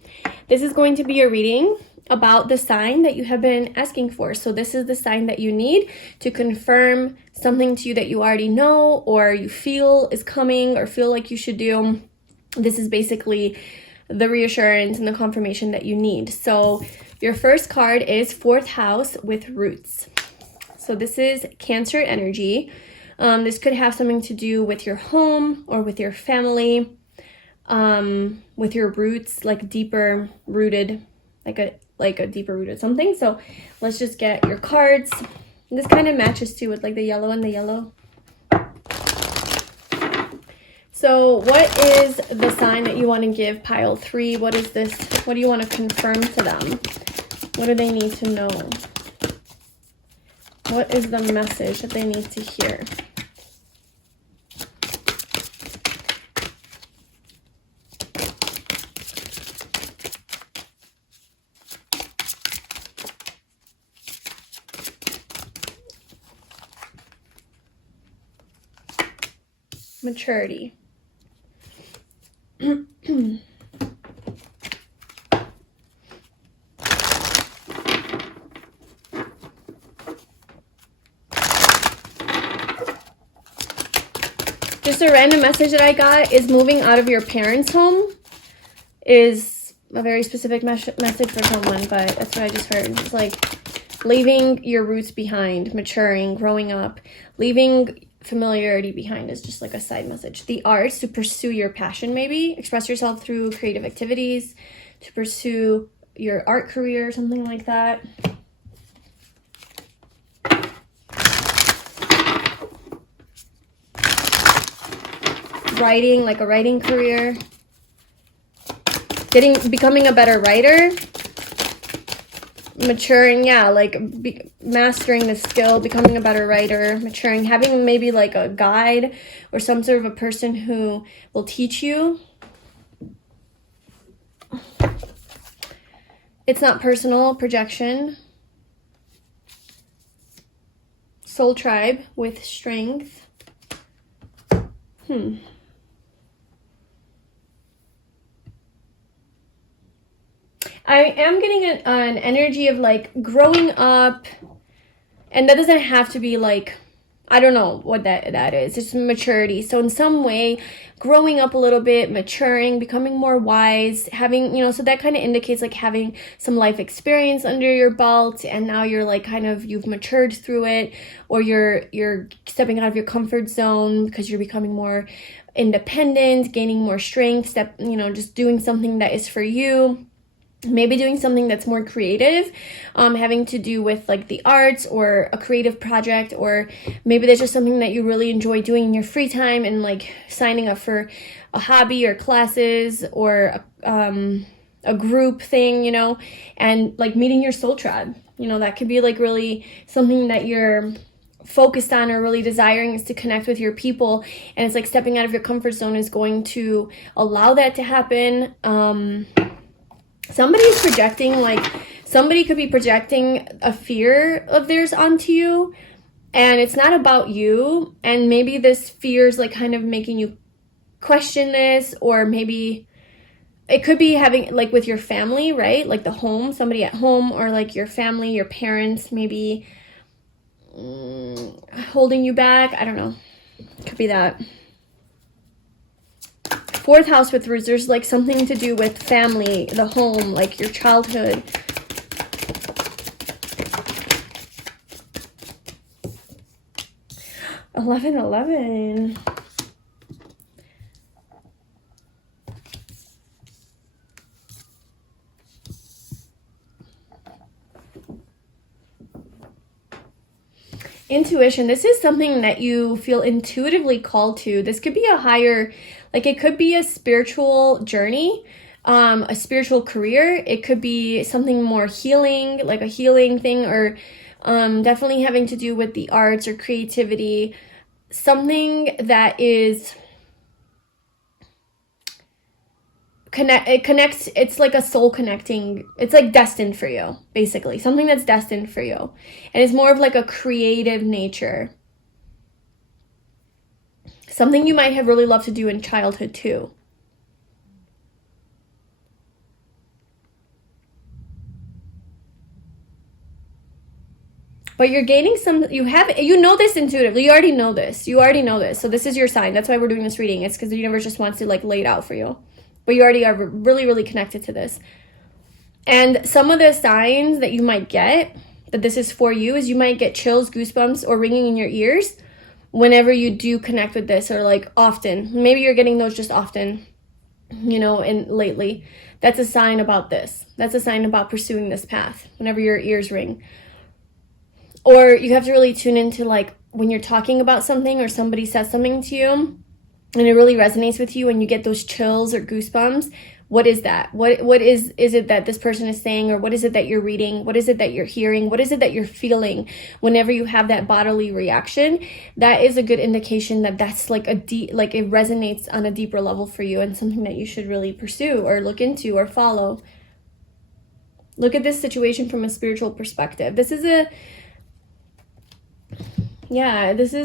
this is going to be your reading about the sign that you have been asking for. So this is the sign that you need to confirm something to you that you already know or you feel is coming or feel like you should do. This is basically the reassurance and the confirmation that you need. So your first card is 4th house with roots. So this is Cancer energy. This could have something to do with your home or with your family, with your roots, like deeper rooted, like a deeper rooted something. So let's just get your cards. This kind of matches too with like the yellow and the yellow. So what is the sign that you want to give pile 3? What is this? What do you want to confirm to them? What do they need to know? What is the message that they need to hear? Maturity. Just a random message that I got is moving out of your parents' home is a very specific message for someone, but that's what I just heard. It's like leaving your roots behind, maturing, growing up, leaving familiarity behind is just like a side message. The arts, to pursue your passion, maybe express yourself through creative activities, to pursue your art career, something like that. Writing, like a writing career, becoming a better writer, maturing, yeah, like mastering the skill, becoming a better writer, maturing, having maybe like a guide or some sort of a person who will teach you. It's not personal, projection. Soul tribe with strength. I am getting an energy of like growing up, and that doesn't have to be like, I don't know what that is. It's maturity. So in some way, growing up a little bit, maturing, becoming more wise, having, so that kind of indicates like having some life experience under your belt, and now you're like you've matured through it, or you're stepping out of your comfort zone because you're becoming more independent, gaining more strength, just doing something that is for you. Maybe doing something that's more creative, having to do with like the arts or a creative project, or maybe there's just something that you really enjoy doing in your free time and like signing up for a hobby or classes or a group thing, and like meeting your soul tribe. That could be like really something that you're focused on or really desiring, is to connect with your people, and it's like stepping out of your comfort zone is going to allow that to happen. Somebody's projecting, somebody could be projecting a fear of theirs onto you, and it's not about you, and maybe this fear is like kind of making you question this, or maybe it could be having like with your family, right? Like the home, somebody at home, or like your family, your parents, maybe holding you back. I don't know. Could be that. 4th house with roots, there's like something to do with family, the home, like your childhood. $11. Intuition. This is something that you feel intuitively called to. This could be a higher Like it could be a spiritual journey, a spiritual career. It could be something more healing, like a healing thing, or definitely having to do with the arts or creativity. Something that is it connects, it's like a soul connecting, it's like destined for you, basically. Something that's destined for you. And it's more of like a creative nature. Something you might have really loved to do in childhood too. But you're gaining some, you know this intuitively. You already know this. So this is your sign. That's why we're doing this reading. It's because the universe just wants to like lay it out for you. But you already are really, really connected to this. And some of the signs that you might get that this is for you is you might get chills, goosebumps, or ringing in your ears whenever you do connect with this, or like often. Maybe you're getting those just often, you know, and lately. That's a sign about this. That's a sign about pursuing this path whenever your ears ring. Or you have to really tune into like when you're talking about something or somebody says something to you and it really resonates with you and you get those chills or goosebumps. What is that? What is it that this person is saying, or what is it that you're reading? What is it that you're hearing? What is it that you're feeling whenever you have that bodily reaction? That is a good indication that that's like it resonates on a deeper level for you and something that you should really pursue or look into or follow. Look at this situation from a spiritual perspective. This is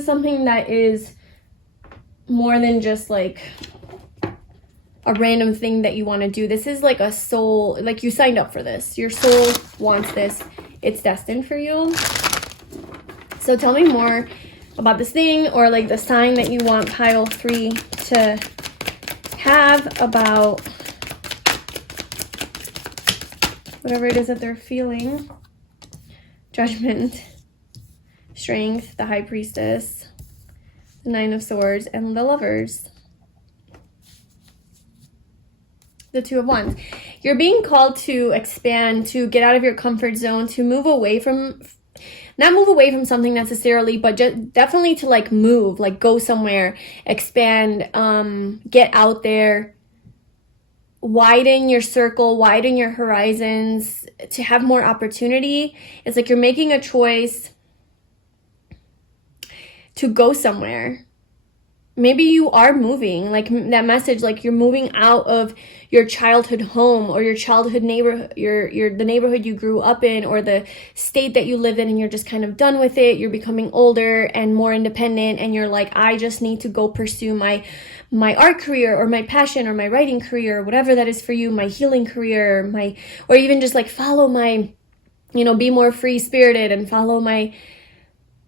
something that is more than just like a random thing that you want to do. This is like a soul, like you signed up for this. Your soul wants this. It's destined for you. So tell me more about this thing, or like the sign that you want pile 3 to have about whatever it is that they're feeling. Judgment, Strength, the High Priestess, the 9 of Swords, and the Lovers. The 2 of Wands. You're being called to expand, to get out of your comfort zone, to move away from, not move away from something necessarily, but just definitely to like move, like go somewhere, expand, get out there, widen your circle, widen your horizons, to have more opportunity. It's like you're making a choice to go somewhere. Maybe you are moving, like that message, like you're moving out of your childhood home or your childhood neighborhood, the neighborhood you grew up in, or the state that you lived in, and you're just kind of done with it. You're becoming older and more independent, and you're like, I just need to go pursue my art career or my passion or my writing career, or whatever that is for you, my healing career, or even just like follow my, be more free spirited and follow my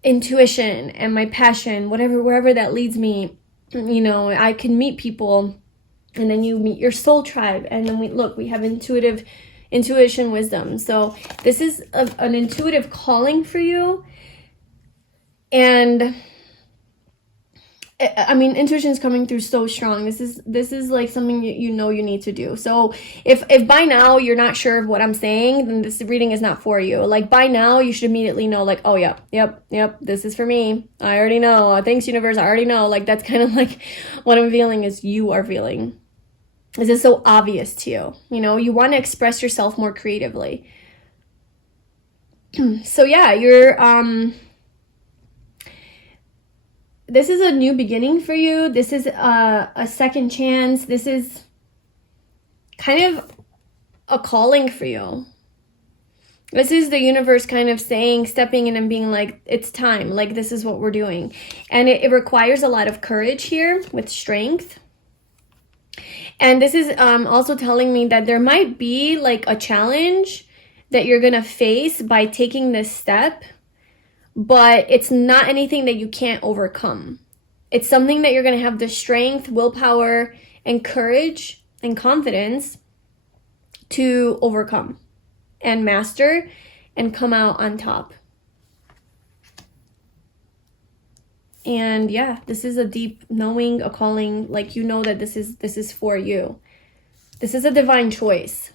intuition and my passion, wherever that leads me. I can meet people, and then you meet your soul tribe, and then we have intuition wisdom. So this is an intuitive calling for you. And I mean, intuition is coming through so strong. This is like something you need to do. So if by now you're not sure of what I'm saying, then this reading is not for you. Like by now you should immediately know, like, oh yep, this is for me. I already know. Thanks, universe. I already know. Like that's kind of like what I'm feeling is you are feeling. This is so obvious to you. You want to express yourself more creatively. So yeah, you're this is a new beginning for you. This is a second chance. This is kind of a calling for you. This is the universe kind of stepping in and being like, it's time. Like, this is what we're doing. And it requires a lot of courage here with strength. And this is also telling me that there might be like a challenge that you're going to face by taking this step. But it's not anything that you can't overcome. It's something that you're going to have the strength, willpower, and courage and confidence to overcome and master and come out on top. And yeah, this is a deep knowing, a calling, like that this is for you. This is a divine choice.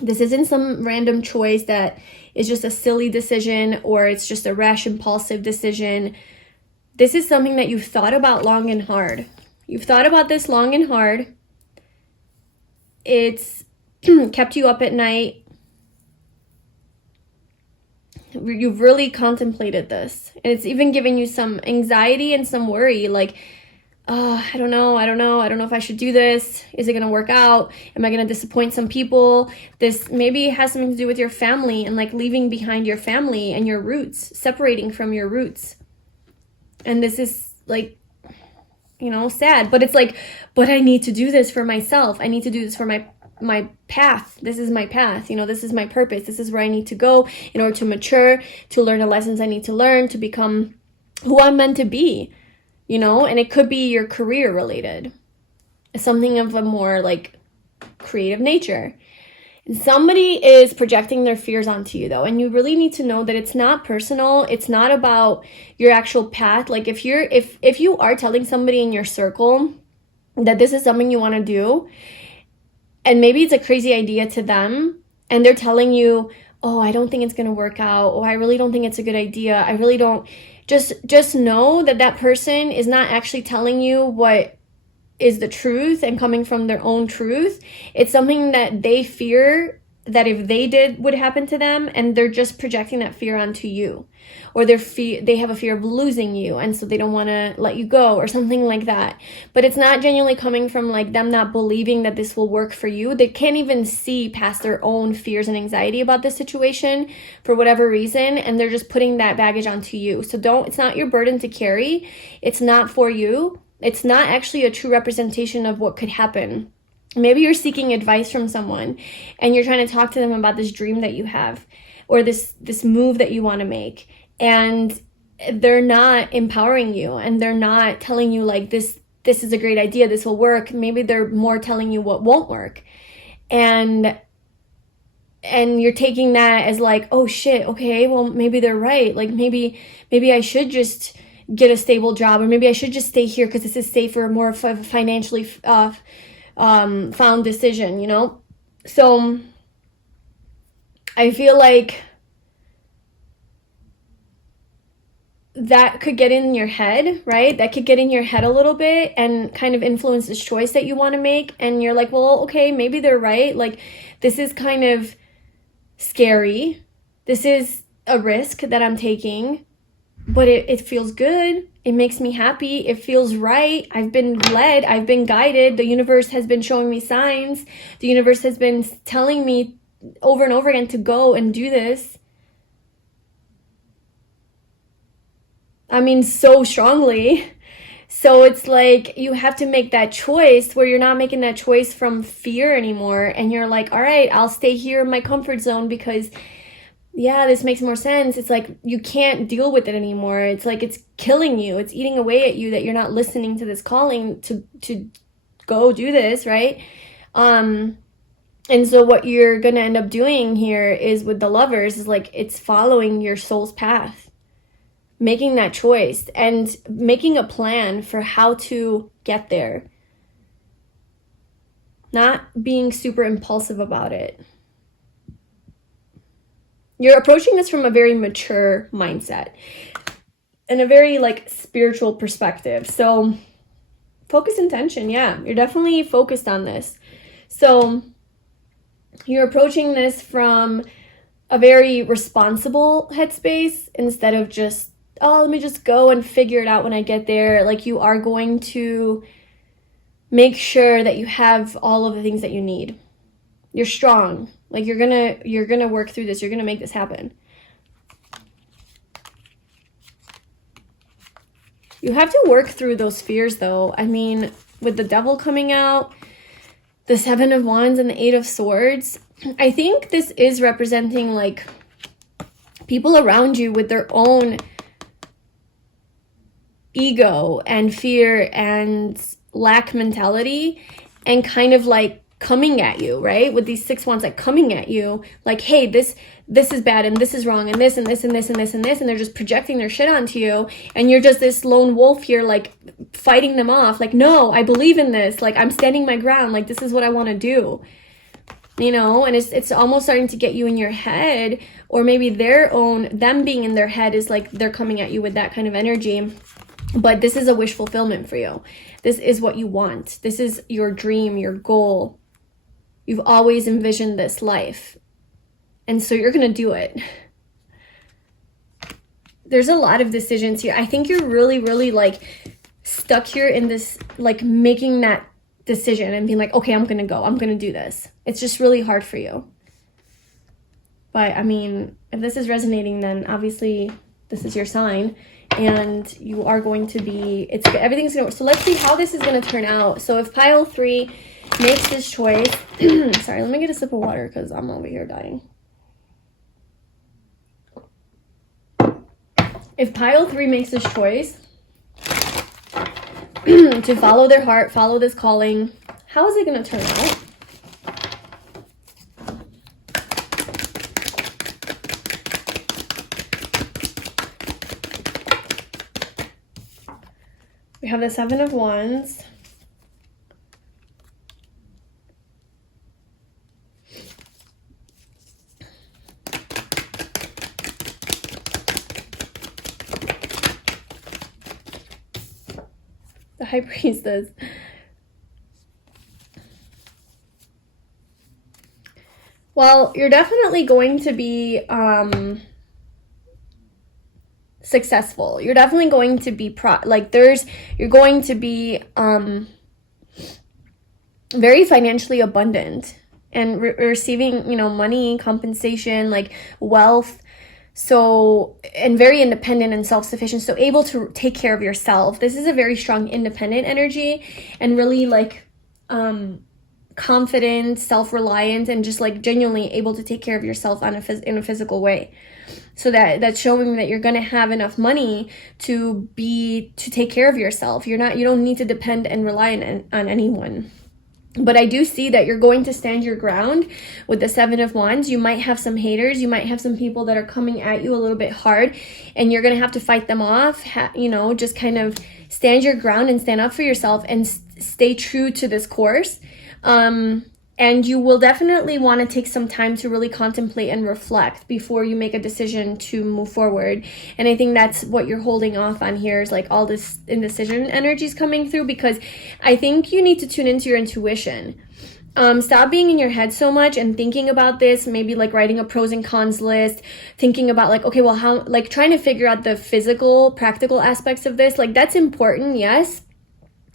This isn't some random choice that is just a silly decision, or it's just a rash, impulsive decision. This is something that you've thought about long and hard. You've thought about this long and hard. It's kept you up at night. You've really contemplated this. And it's even given you some anxiety and some worry, like, oh, I don't know if I should do this. Is it going to work out? Am I going to disappoint some people? This maybe has something to do with your family and like leaving behind your family and your roots, separating from your roots. And this is like, you know, sad, but it's like, but I need to do this for myself. I need to do this for my path. This is my path. You know, this is my purpose. This is where I need to go in order to mature, to learn the lessons I need to learn, to become who I'm meant to be. You know, and it could be your career related, something of a more like creative nature. And somebody is projecting their fears onto you though, and you really need to know that it's not personal. It's not about your actual path. Like if you are telling somebody in your circle that this is something you want to do, and maybe it's a crazy idea to them, and they're telling you, oh, I don't think it's going to work out. Oh, I really don't think it's a good idea. I really don't. Just know that that person is not actually telling you what is the truth and coming from their own truth. It's something that they fear that if they did would happen to them, and they're just projecting that fear onto you. Or they have a fear of losing you, and so they don't want to let you go or something like that. But it's not genuinely coming from like them not believing that this will work for you. They can't even see past their own fears and anxiety about this situation for whatever reason, and they're just putting that baggage onto you. So it's not your burden to carry. It's not for you. It's not actually a true representation of what could happen. Maybe you're seeking advice from someone and you're trying to talk to them about this dream that you have or this move that you want to make, and they're not empowering you, and they're not telling you like this is a great idea, this will work. Maybe they're more telling you what won't work. And you're taking that as like, oh shit, okay, well maybe they're right. Like maybe I should just get a stable job, or maybe I should just stay here because this is safer, more of a financially found decision, you know? So I feel like that could get in your head, right? That could get in your head a little bit and kind of influence this choice that you want to make. And you're like, well, okay, maybe they're right. Like, this is kind of scary. This is a risk that I'm taking, but it feels good. It makes me happy. It feels right. I've been led. I've been guided. The universe has been showing me signs. The universe has been telling me over and over again to go and do this. I mean, so strongly. So it's like you have to make that choice where you're not making that choice from fear anymore. And you're like, all right, I'll stay here in my comfort zone because, yeah, this makes more sense. It's like you can't deal with it anymore. It's like it's killing you. It's eating away at you that you're not listening to this calling to go do this, right? And so what you're going to end up doing here is with the Lovers is like it's following your soul's path. Making that choice and making a plan for how to get there. Not being super impulsive about it. You're approaching this from a very mature mindset and a very like spiritual perspective. So focus intention. Yeah, you're definitely focused on this. So you're approaching this from a very responsible headspace instead of just, oh, let me just go and figure it out when I get there. Like you are going to make sure that you have all of the things that you need. You're strong. Like you're gonna work through this. You're gonna make this happen. You have to work through those fears though. I mean, with the Devil coming out, the 7 of Wands and the 8 of Swords, I think this is representing like people around you with their own ego and fear and lack mentality and kind of like coming at you, right? With these 6 wands like coming at you like, hey, this is bad and this is wrong and this and this and this and this and this, and they're just projecting their shit onto you, and you're just this lone wolf here like fighting them off like, no, I believe in this, like I'm standing my ground, like this is what I want to do, you know? And it's almost starting to get you in your head, or maybe them being in their head is like they're coming at you with that kind of energy. But this is a wish fulfillment for you. This is what you want. This is your dream, your goal. You've always envisioned this life. And so you're going to do it. There's a lot of decisions here. I think you're really, really like stuck here in this, like making that decision and being like, okay, I'm going to go. I'm going to do this. It's just really hard for you. But I mean, if this is resonating, then obviously this is your sign. And you are going to be, everything's going to work. So let's see how this is going to turn out. So if pile 3 makes this choice, sorry, let me get a sip of water because I'm over here dying. If pile 3 makes this choice to follow their heart, follow this calling, how is it going to turn out? We have the 7 of Wands. The High Priestess. Well, you're definitely going to be successful. You're definitely going to be you're going to be very financially abundant and receiving, money, compensation, like wealth. So, and very independent and self-sufficient, so able to take care of yourself. This is a very strong independent energy and really like confident, self-reliant, and just like genuinely able to take care of yourself in a physical way. So that's showing that you're going to have enough money to take care of yourself. You don't need to depend and rely on anyone. But I do see that you're going to stand your ground with the 7 of Wands. You might have some haters. You might have some people that are coming at you a little bit hard, and you're going to have to fight them off. Just kind of stand your ground and stand up for yourself and stay true to this course. And you will definitely want to take some time to really contemplate and reflect before you make a decision to move forward. And I think that's what you're holding off on here, is like all this indecision energies coming through, because I think you need to tune into your intuition. Stop being in your head so much and thinking about this, maybe like writing a pros and cons list, thinking about like, okay, well, how, like trying to figure out the physical, practical aspects of this. Like that's important, yes.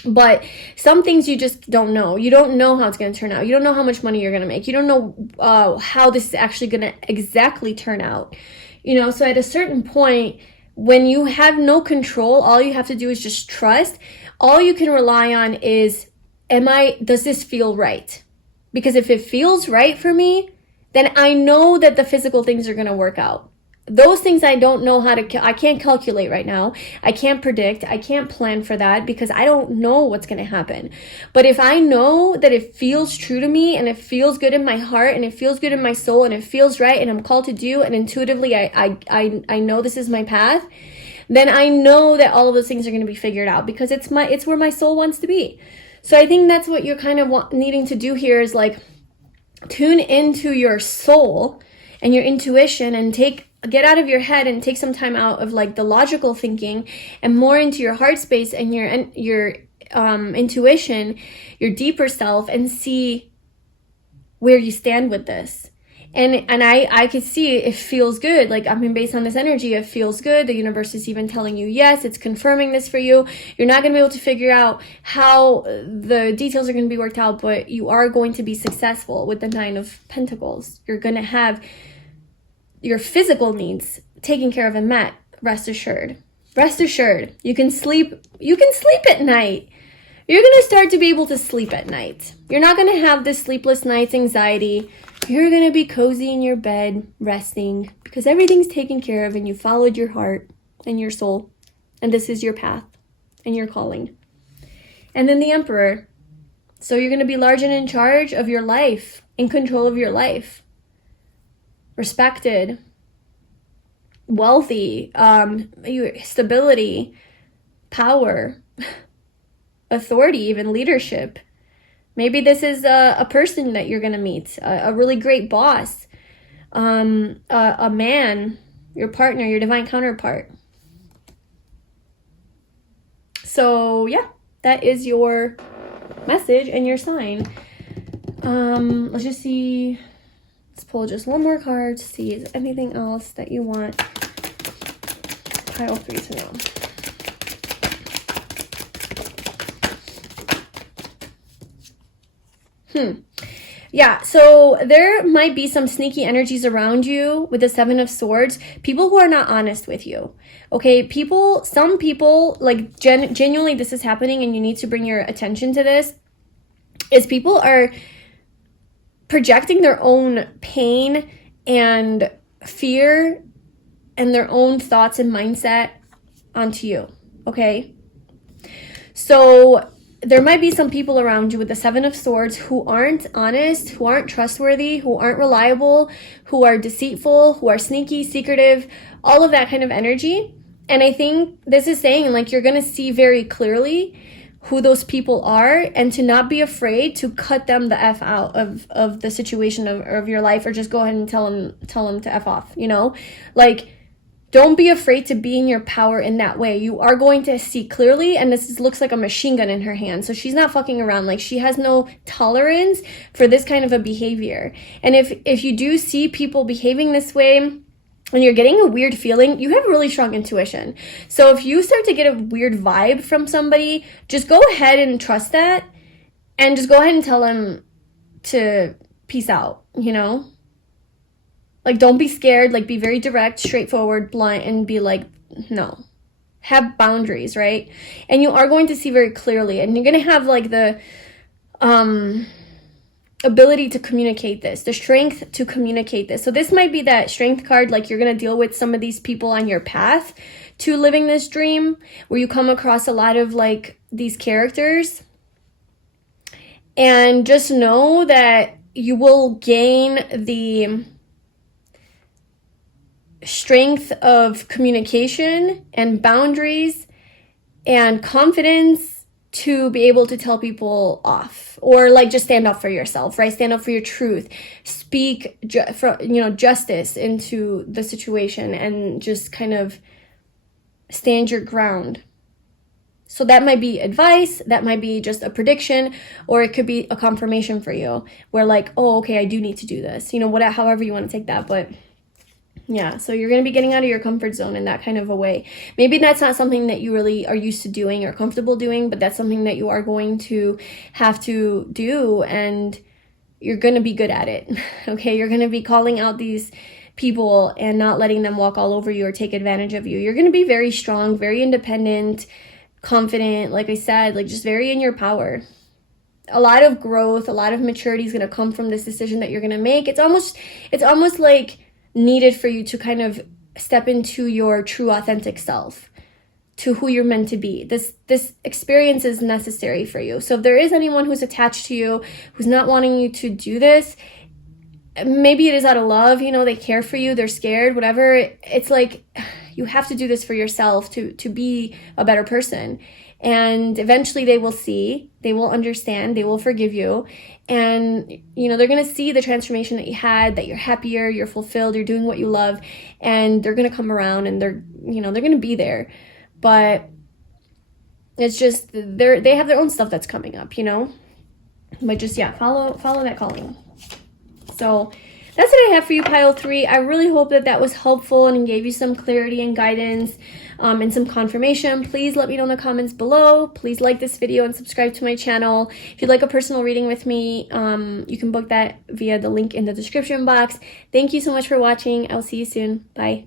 But some things you just don't know. You don't know how it's going to turn out. You don't know how much money you're going to make. You don't know how this is actually going to exactly turn out. So at a certain point, when you have no control, all you have to do is just trust. All you can rely on is, does this feel right? Because if it feels right for me, then I know that the physical things are going to work out. Those things I don't know I can't calculate right now. I can't predict. I can't plan for that because I don't know what's going to happen. But if I know that it feels true to me and it feels good in my heart and it feels good in my soul and it feels right and I'm called to do, and intuitively I know this is my path, then I know that all of those things are going to be figured out because it's where my soul wants to be. So I think that's what you're kind of needing to do here, is like tune into your soul and your intuition and get out of your head and take some time out of like the logical thinking and more into your heart space and your intuition, your deeper self, and see where you stand with this. And I could see it feels good. Like, I mean, based on this energy, it feels good. The universe is even telling you, yes, it's confirming this for you. You're not going to be able to figure out how the details are going to be worked out, but you are going to be successful with the 9 of Pentacles. You're going to have your physical needs taken care of and met. Rest assured. You can sleep at night. You're going to start to be able to sleep at night. You're not going to have this sleepless nights anxiety. You're going to be cozy in your bed, resting, because everything's taken care of and you followed your heart and your soul. And this is your path and your calling. And then the Emperor. So you're going to be large and in charge of your life, in control of your life. Respected, wealthy, stability, power, authority, even leadership. Maybe this is a person that you're going to meet, a really great boss, a man, your partner, your divine counterpart. So yeah, that is your message and your sign. Let's just see. Let's pull just one more card to see is there anything else that you want pile 3 to know. Yeah, so there might be some sneaky energies around you with the 7 of Swords. People who are not honest with you. Okay, some people, like genuinely this is happening and you need to bring your attention to this, is people are projecting their own pain and fear and their own thoughts and mindset onto you, okay? So there might be some people around you with the 7 of Swords who aren't honest, who aren't trustworthy, who aren't reliable, who are deceitful, who are sneaky, secretive, all of that kind of energy. And I think this is saying, like, you're going to see very clearly who those people are and to not be afraid to cut them the F out of the situation of your life, or just go ahead and tell them to F off, you know? Like, don't be afraid to be in your power in that way. You are going to see clearly, and looks like a machine gun in her hand. So she's not fucking around. Like, she has no tolerance for this kind of a behavior. And if you do see people behaving this way, when you're getting a weird feeling, you have really strong intuition. So if you start to get a weird vibe from somebody, just go ahead and trust that, and just go ahead and tell them to peace out, you know? Like, don't be scared. Like, be very direct, straightforward, blunt, and be like, no. Have boundaries, right? And you are going to see very clearly, and you're going to have, like, the ability to communicate this, the strength to communicate this. So this might be that strength card, like you're going to deal with some of these people on your path to living this dream, where you come across a lot of, like, these characters. And just know that you will gain the strength of communication and boundaries and confidence to be able to tell people off, or like just stand up for yourself, right? Stand up for your truth, speak justice into the situation, and just kind of stand your ground. So that might be advice, that might be just a prediction, or it could be a confirmation for you where, like, oh, okay, I do need to do this, however you want to take that. But yeah, so you're going to be getting out of your comfort zone in that kind of a way. Maybe that's not something that you really are used to doing or comfortable doing, but that's something that you are going to have to do, and you're going to be good at it. Okay, you're going to be calling out these people and not letting them walk all over you or take advantage of you. You're going to be very strong, very independent, confident, like I said, like just very in your power. A lot of growth, a lot of maturity is going to come from this decision that you're going to make. It's almost like needed for you to kind of step into your true authentic self, to who you're meant to be. This experience is necessary for you. So if there is anyone who's attached to you, who's not wanting you to do this, maybe it is out of love, they care for you, they're scared, whatever. It's like, you have to do this for yourself to be a better person. And eventually they will see, they will understand, they will forgive you. And, they're going to see the transformation that you had, that you're happier, you're fulfilled, you're doing what you love, and they're going to come around, and they're going to be there. But it's just, they have their own stuff that's coming up, But just, yeah, follow that calling. So that's what I have for you, pile 3. I really hope that was helpful and gave you some clarity and guidance and some confirmation. Please let me know in the comments below. Please like this video and subscribe to my channel. If you'd like a personal reading with me, you can book that via the link in the description box. Thank you so much for watching. I'll see you soon. Bye.